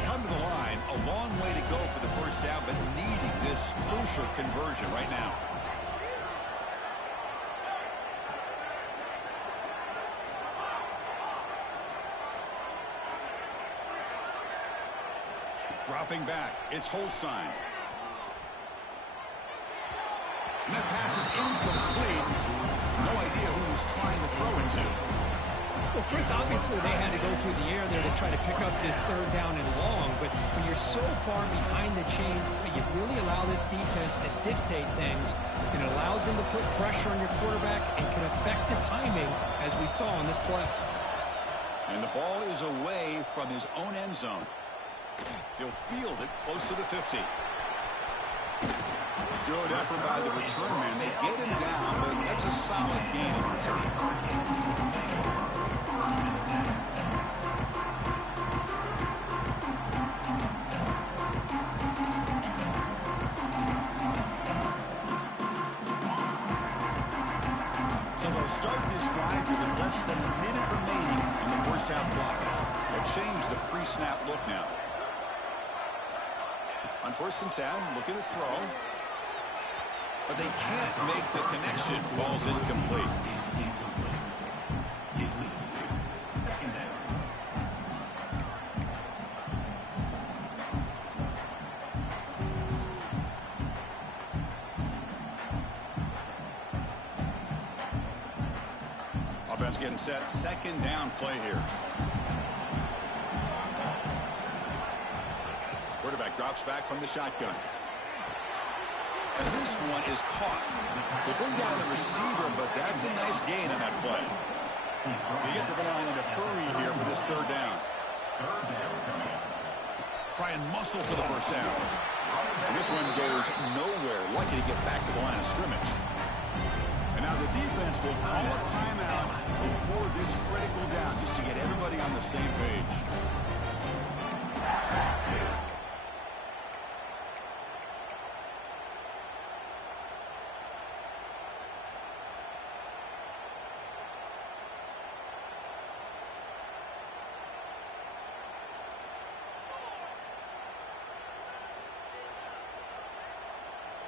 Come to the line, a long way to go for the 1st down, but needing this crucial conversion right now. Dropping back, it's Holstein. And that pass is incomplete. No idea who he was trying to throw into. Well, Chris, obviously they had to go through the air there to try to pick up this 3rd down and long, but when you're so far behind the chains, you really allow this defense to dictate things. It allows them to put pressure on your quarterback and can affect the timing, as we saw on this play. And the ball is away from his own end zone. He'll field it close to the 50. Good effort by the return man. They get him down, but that's a solid gain in return. So they'll start this drive here with less than a minute remaining on the 1st half clock. They'll change the pre-snap look now. On 1st and 10, looking to throw. But they can't make the connection. Ball's incomplete. Offense getting set. 2nd down play here. Quarterback drops back from the shotgun. And this one is caught. They bring down the receiver, but that's a nice gain on that play. They get to the line in a hurry here for this 3rd down. Try and muscle for the 1st down. And this one goes nowhere. Lucky to get back to the line of scrimmage. And now the defense will call a timeout before this critical down, just to get everybody on the same page.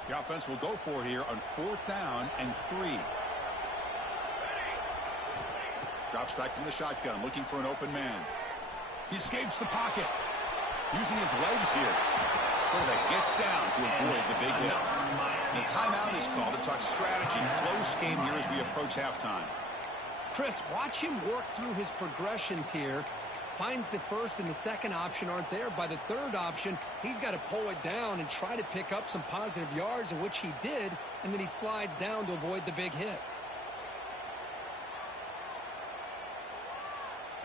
The offense will go for here on 4th down and 3. Drops back from the shotgun, looking for an open man. He escapes the pocket, using his legs here. Quarterback gets down to avoid the big hit. The timeout is called to talk strategy. Close game here as we approach halftime. Chris, watch him work through his progressions here. Finds the first and the second option aren't there. By the third option, he's got to pull it down and try to pick up some positive yards, of which he did, and then he slides down to avoid the big hit.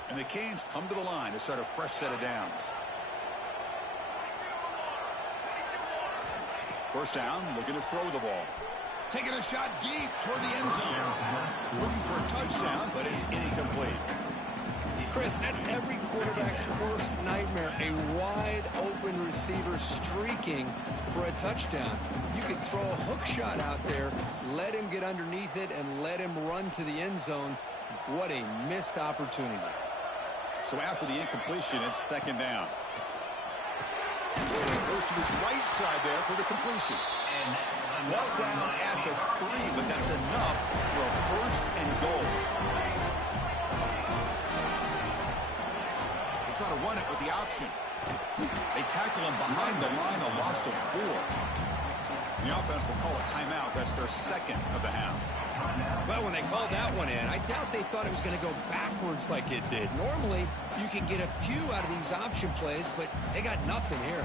And the Canes come to the line to start a fresh set of downs. First down, looking to throw the ball. Taking a shot deep toward the end zone. Looking for a touchdown, but it's incomplete. Chris, that's every quarterback's worst nightmare. A wide-open receiver streaking for a touchdown. You could throw a hook shot out there, let him get underneath it, and let him run to the end zone. What a missed opportunity. So after the incompletion, it's second down. Goes to his right side there for the completion. Well down at the 3, but that's enough for a first and goal. They try to run it with the option. They tackle him behind the line, a loss of 4. The offense will call a timeout. That's their second of the half. Well, when they called that one in, I doubt they thought it was going to go backwards like it did. Normally, you can get a few out of these option plays, but they got nothing here.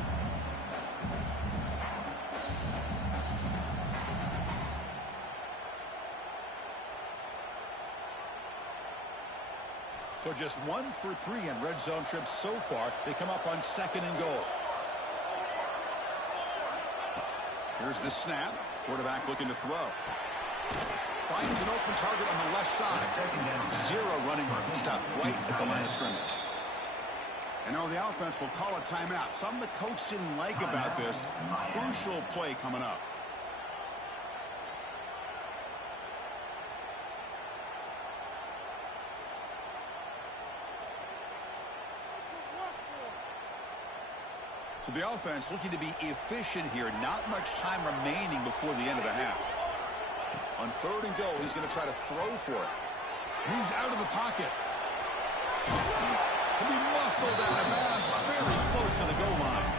So just 1 for 3 in red zone trips so far. They come up on second and goal. Here's the snap. Quarterback looking to throw. Finds an open target on the left side. 0 running room. Stop right at the line of scrimmage. And now the offense will call a timeout. Something the coach didn't like about this. Crucial play coming up. So the offense looking to be efficient here. Not much time remaining before the end of the half. On third and goal, he's going to try to throw for it. Moves out of the pocket. He'll be muscled out of bounds, very close to the goal line.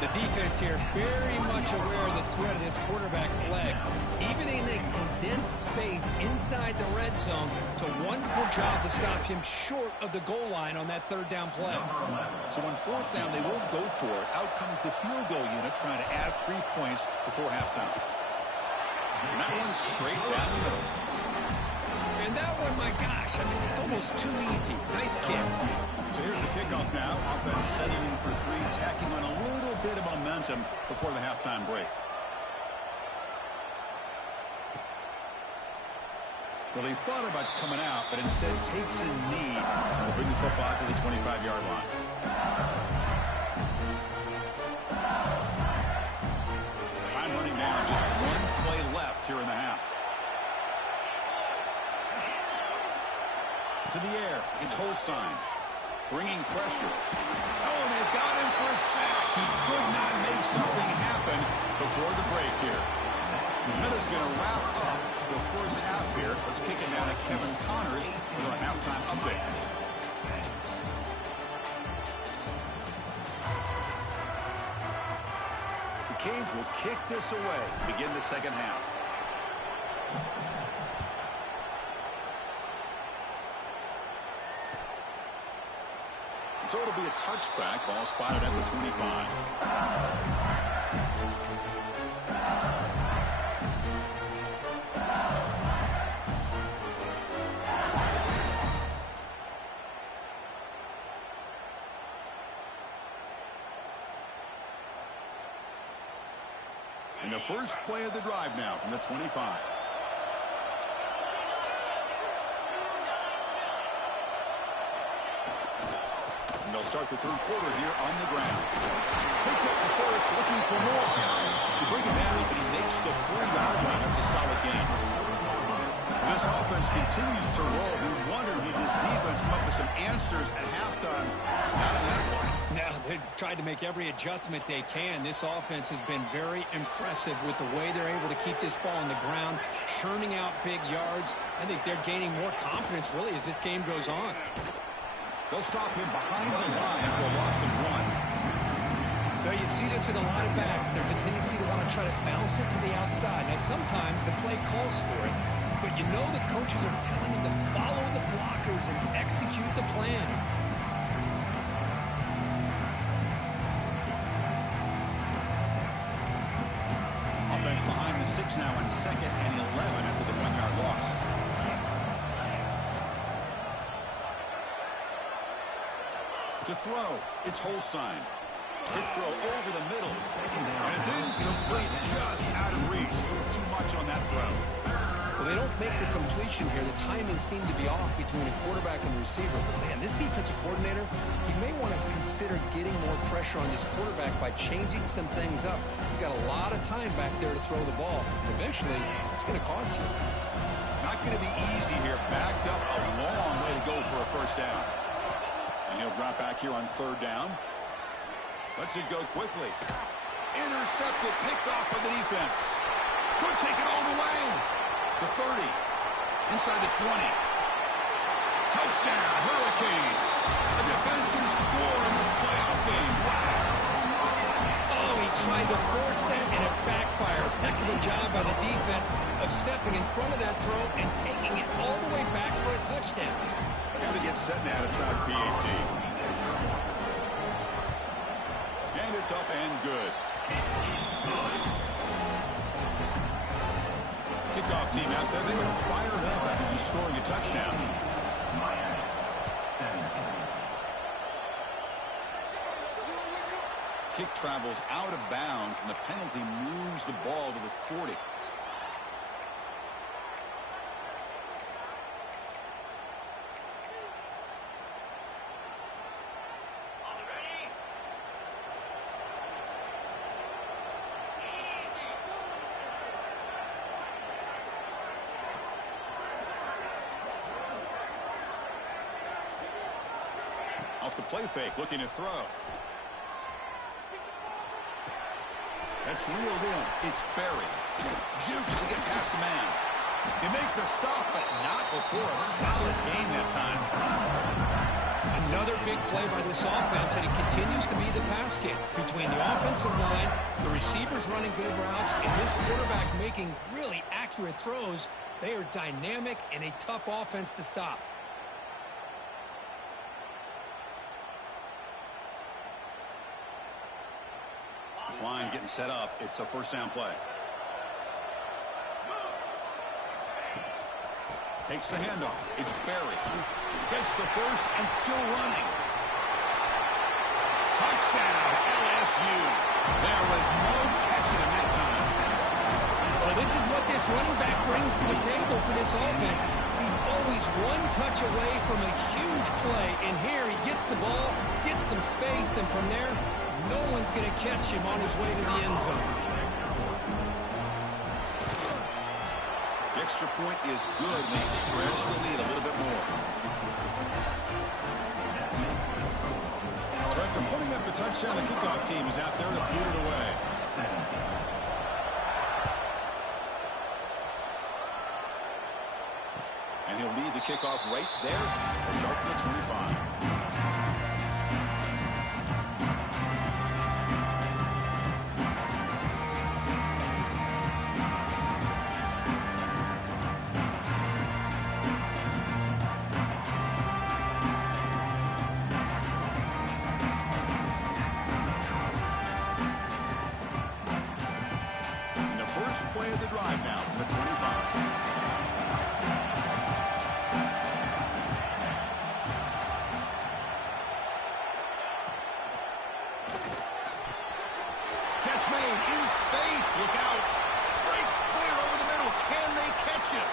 The defense here very much aware of the threat of this quarterback's legs. Even in a condensed space inside the red zone, it's a wonderful job to stop him short of the goal line on that third down play. So on fourth down, they won't go for it. Out comes the field goal unit trying to add 3 points before halftime. And that one's straight down the middle. And that one, my gosh, I mean, it's almost too easy. Nice kick. So here's the kickoff now. Offense setting in for 3, tacking on a little bit of momentum before the halftime break. Well, he thought about coming out, but instead takes a knee to bring the football to the 25-yard line. Time running down, just 1 play left here in the half. To the air, it's Holstein. Bringing pressure. Oh, and they've got him for a sack. He could not make something happen before the break here. The minute's going to wrap up the first half here. Let's kick it down to Kevin Connors with our halftime update. The Canes will kick this away to begin the second half. So it'll be a touchback. Ball spotted at the 25. And the first play of the drive now from the 25. And they'll start the third quarter here on the ground. Picks up the first, looking for more. You bring him down, and he makes the 4-yard line. That's a solid gain. This offense continues to roll. We wondered, would this defense come up with some answers at halftime? Not in that one. Now, they've tried to make every adjustment they can. This offense has been very impressive with the way they're able to keep this ball on the ground, churning out big yards. I think they're gaining more confidence, really, as this game goes on. They'll stop him behind the line for a loss of 1. Now, you see this with a lot of backs. There's a tendency to want to try to bounce force it to the outside. Now, sometimes the play calls for it, but you know the coaches are telling him to follow the blockers and execute the plan. Offense behind the 6 now on 2nd and 11 after the 1-yard loss. To throw, it's Holstein. Quick throw over the middle. And it's incomplete, just out of reach. Too much on that throw. Well, they don't make the completion here. The timing seemed to be off between the quarterback and the receiver. But, man, this defensive coordinator, he may want to consider getting more pressure on this quarterback by changing some things up. You've got a lot of time back there to throw the ball. Eventually, it's going to cost you. Not going to be easy here. Backed up a long way to go for a first down. And he'll drop back here on 3rd down. Lets it go quickly. Intercepted, picked off by the defense. Could take it all the way. The 30. Inside the 20. Touchdown, Hurricanes. A defensive score in this playoff game. Wow. Oh, he tried to force that, and it backfires. Heck of a job by the defense of stepping in front of that throw and taking it all the way back for a touchdown. Got to get set now to try the PAT. And it's up and good. Kickoff team out there. They were fired up after just scoring a touchdown. Miami, 17. Kick travels out of bounds, and the penalty moves the ball to the 40. Off the play fake, looking to throw. That's reeled in. It's buried. Jukes to get past a man. You make the stop, but not before a solid gain that time. Another big play by this offense, and it continues to be the pass game between the offensive line, the receivers running good routes, and this quarterback making really accurate throws. They are dynamic and a tough offense to stop. This line getting set up. It's a first down play. Takes the handoff. It's buried. Gets the first and still running. Touchdown, LSU. There was no catching him that time. Well, this is what this running back brings to the table for this offense. He's always one touch away from a huge play, and here he gets the ball, gets some space, and from there, no one's going to catch him on his way to the end zone. The extra point is good. They stretch the lead a little bit more. So after putting up a touchdown, the kickoff team is out there to boot it away. And he'll lead the kickoff right there. He'll start at the 25. Play of the drive now from the 25. Catch made in space. Look out. Breaks clear over the middle. Can they catch it?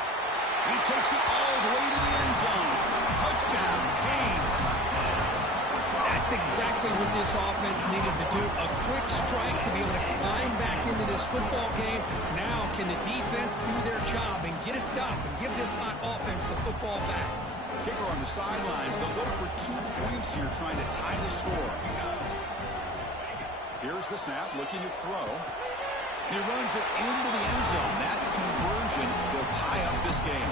He takes it all the way to the end zone. Touchdown, Canes. That's exactly what this offense needed to do. A quick strike to be able to climb back into this football game. Now can the defense do their job and get a stop and give this hot offense the football back? Kicker on the sidelines. They'll look for 2 points here, trying to tie the score. Here's the snap, looking to throw. He runs it into the end zone. That conversion will tie up this game.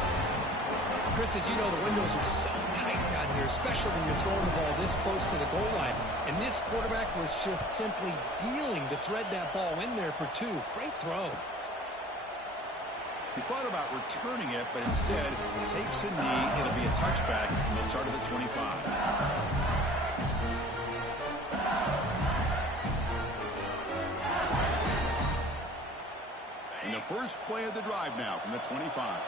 Chris, as you know, the windows are so tight down here, especially when you're throwing the ball this close to the goal line. And this quarterback was just simply dealing to thread that ball in there for 2. Great throw. He thought about returning it, but instead takes a knee. It'll be a touchback from the start of the 25. And the first play of the drive now from the 25.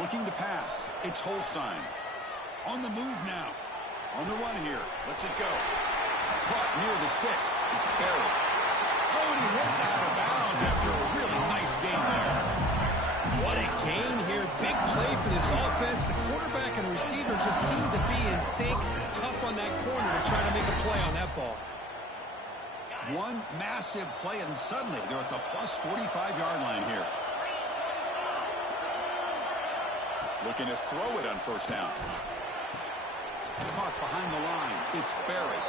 Looking to pass. It's Holstein. On the move now. On the run here. Let's it go. Caught near the sticks. It's Barry. Oh, and he heads out of bounds after a really nice game there. What a gain here. Big play for this offense. The quarterback and receiver just seem to be in sync. Tough on that corner to try to make a play on that ball. One massive play, and suddenly they're at the plus 45-yard line here. Looking to throw it on first down. Caught behind the line. It's Barry.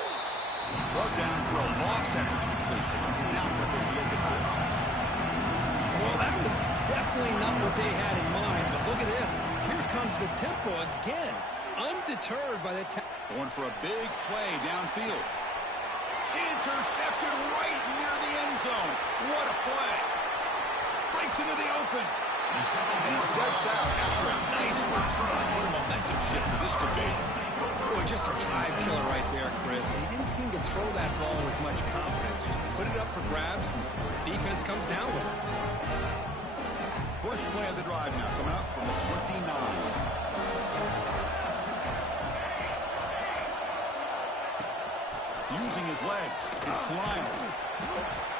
Brought down for a loss after the completion. Not what they were looking for. Well, that was definitely not what they had in mind. But look at this. Here comes the tempo again. Undeterred by the going for a big play downfield. Intercepted right near the end zone. What a play. Breaks into the open. And he steps out after a nice return. What a momentum shift this could be. Boy, just a drive killer right there, Chris. He didn't seem to throw that ball with much confidence. Just put it up for grabs, and the defense comes down with it. First play of the drive now coming up from the 29. Using his legs, it's Slimer.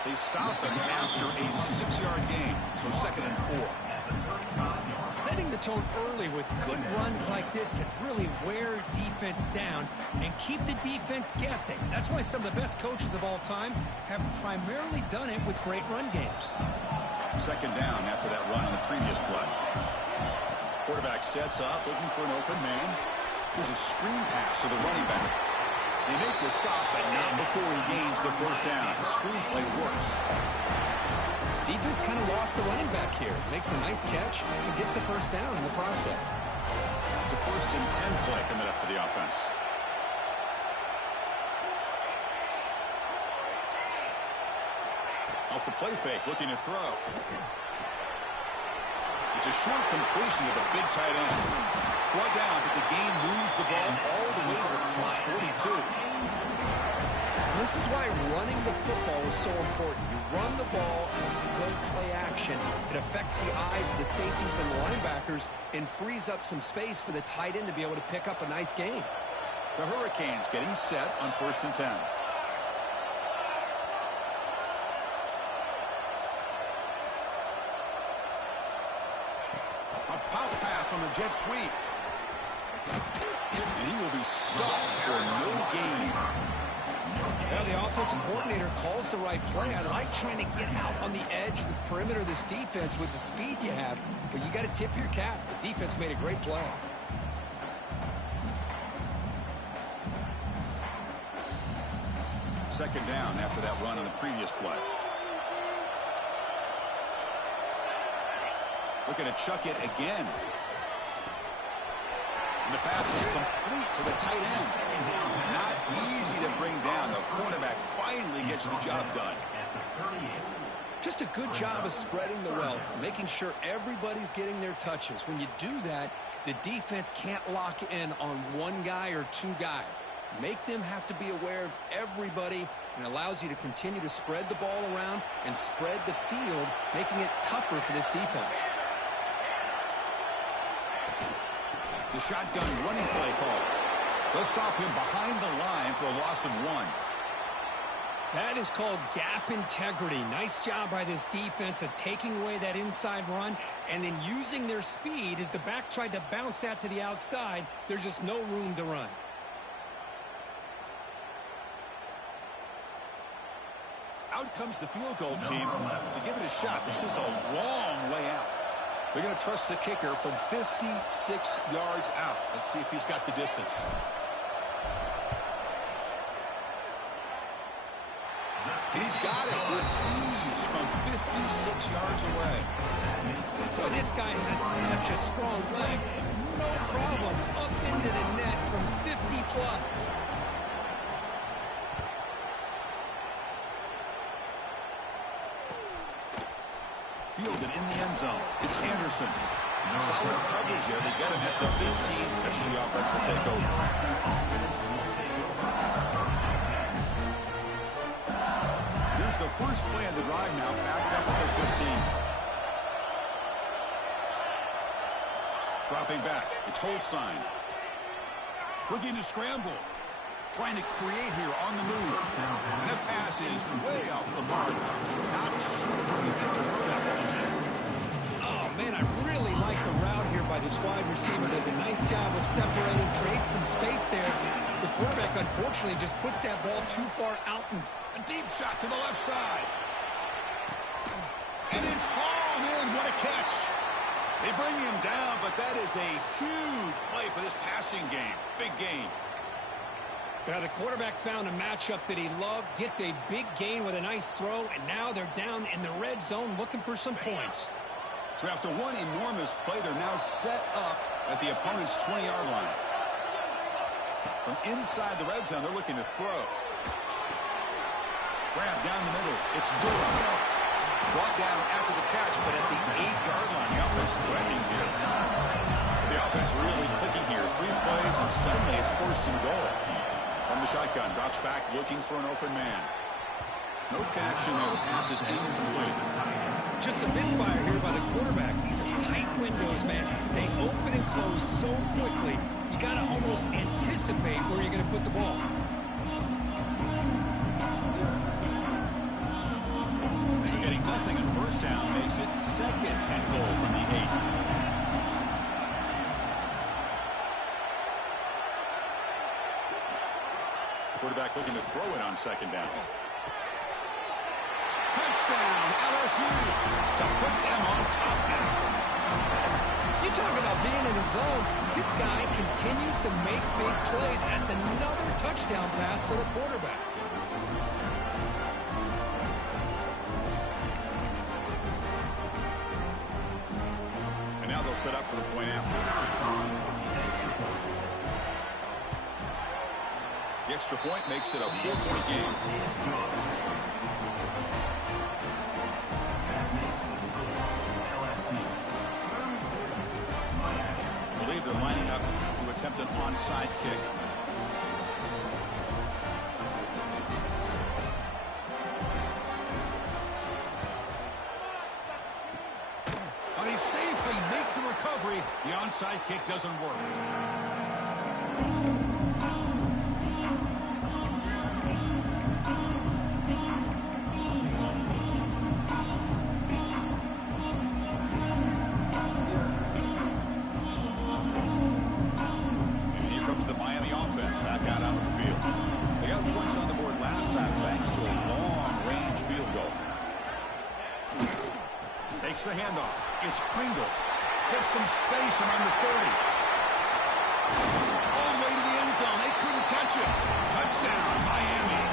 They stop him after a 6-yard gain, so 2nd and 4. Setting the tone early with good runs like this can really wear defense down and keep the defense guessing. That's why some of the best coaches of all time have primarily done it with great run games. 2nd down after that run on the previous play. Quarterback sets up, looking for an open man. Here's a screen pass to the running back. They make the stop, but not before he gains the first down. The screenplay works. Defense kind of lost the running back here. Makes a nice catch and gets the first down in the process. It's a 1st and 10 play coming up for the offense. Off the play fake, looking to throw. It's a short completion to the big tight end. Brought down, but the game moves the ball all the way to the plus 42. This is why running the football is so important. You run the ball and you go play action. It affects the eyes of the safeties and the linebackers and frees up some space for the tight end to be able to pick up a nice gain. The Hurricanes getting set on 1st and 10. A pop pass on the jet sweep. And he will be stuffed for no gain. Well, the offensive coordinator calls the right play. I like trying to get out on the edge of the perimeter of this defense with the speed you have, but you got to tip your cap. The defense made a great play. Second down after that run on the previous play. Looking to chuck it again. And the pass is complete to the tight end. Not easy to bring down. The cornerback finally gets the job done. Just a good job of spreading the wealth, making sure everybody's getting their touches. When you do that, the defense can't lock in on one guy or two guys. Make them have to be aware of everybody, and allows you to continue to spread the ball around and spread the field, making it tougher for this defense. The shotgun running play call. They'll stop him behind the line for a loss of 1. That is called gap integrity. Nice job by this defense of taking away that inside run and then using their speed as the back tried to bounce that to the outside. There's just no room to run. Out comes the field goal team to give it a shot. This is a long way out. They're going to trust the kicker from 56 yards out. Let's see if he's got the distance. And he's got it with ease from 56 yards away. So this guy has such a strong leg. No problem. Up into the net from 50 plus. end zone. It's Anderson. Solid coverage there. They get him at the 15. That's where the offense will take over. Here's the first play of the drive now, backed up at the 15. Dropping back. It's Holstein. Looking to scramble. Trying to create here on the move. And that pass is way off the mark. Not sure where you get to throw that ball to. Oh, man, I really like the route here by this wide receiver. Does a nice job of separating, creates some space there. The quarterback, unfortunately, just puts that ball too far out. And a deep shot to the left side. And it's hauled in. What a catch. They bring him down, but that is a huge play for this passing game. Big game. Now, the quarterback found a matchup that he loved, gets a big gain with a nice throw, and now they're down in the red zone looking for some points. So after one enormous play, they're now set up at the opponent's 20-yard line. From inside the red zone, they're looking to throw. Grab down the middle. It's Durham. Brought down after the catch, but at the 8-yard line, the offense threatening here. The offense really clicking here. 3 plays, and suddenly it's 1st and goal. From the shotgun, drops back, looking for an open man. No connection there. The pass is incomplete. Just a misfire here by the quarterback. These are tight windows, man. They open and close so quickly. You got to almost anticipate where you're going to put the ball. So getting nothing on first down makes it 2nd and goal from the 8. Quarterback looking to throw it on 2nd down. Touchdown, LSU, to put them on top now. You talk about being in the zone. This guy continues to make big plays. That's another touchdown pass for the quarterback. And now they'll set up for the point after. The extra point makes it a 4-point game. I believe they're lining up to attempt an onside kick. Well, they safely make the recovery. The onside kick doesn't work. The handoff. It's Pringle. Gets some space around the 30. All the way to the end zone. They couldn't catch it. Touchdown, Miami.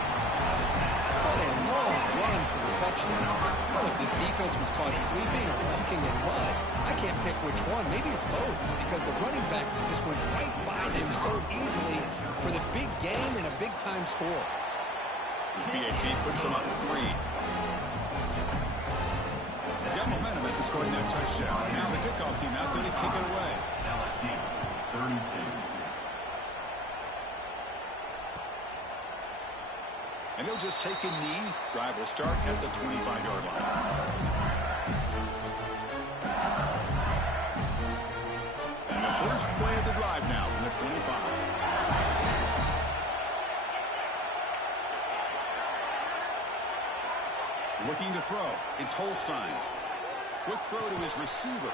What a long run for the touchdown. Well, if this defense was caught sleeping or walking in mud, I can't pick which one. Maybe it's both, because the running back just went right by them so easily for the big game and a big-time score. BAT puts them up 3. Momentum after scoring that touchdown. Now the kickoff team out there to kick it away. LSU, 32. And he'll just take a knee. Drive will start at the 25-yard line. And the first play of the drive now from the 25. Looking to throw. It's Holstein. Quick throw to his receiver.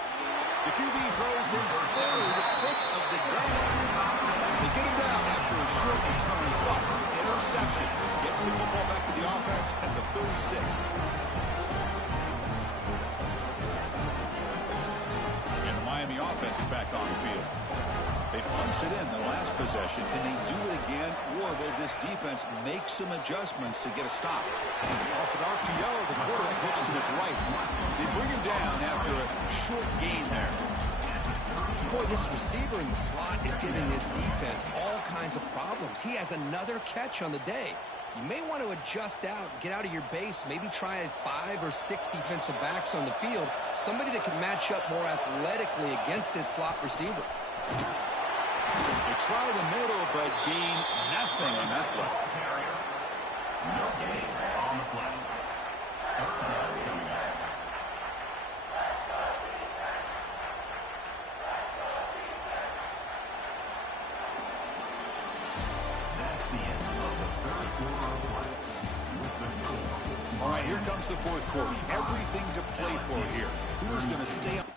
The QB throws his 3rd pick of the day. They get him down after a short return, but interception gets the football back to the offense at the 36. And the Miami offense is back on the field. They punched it in the last possession. Can they do it again, or will this defense make some adjustments to get a stop? Off an RPO, the quarterback looks to his right. They bring him down after a short gain there. Boy, this receiver in the slot is giving this defense all kinds of problems. He has another catch on the day. You may want to adjust out, get out of your base, maybe try 5 or 6 defensive backs on the field, somebody that can match up more athletically against this slot receiver. They try the middle, but gain nothing on that play. No gain on the play. Third down coming up. That's the end of the third quarter of play. With the score. All right, here comes the fourth quarter. Everything to play for here. Who's going to stay up?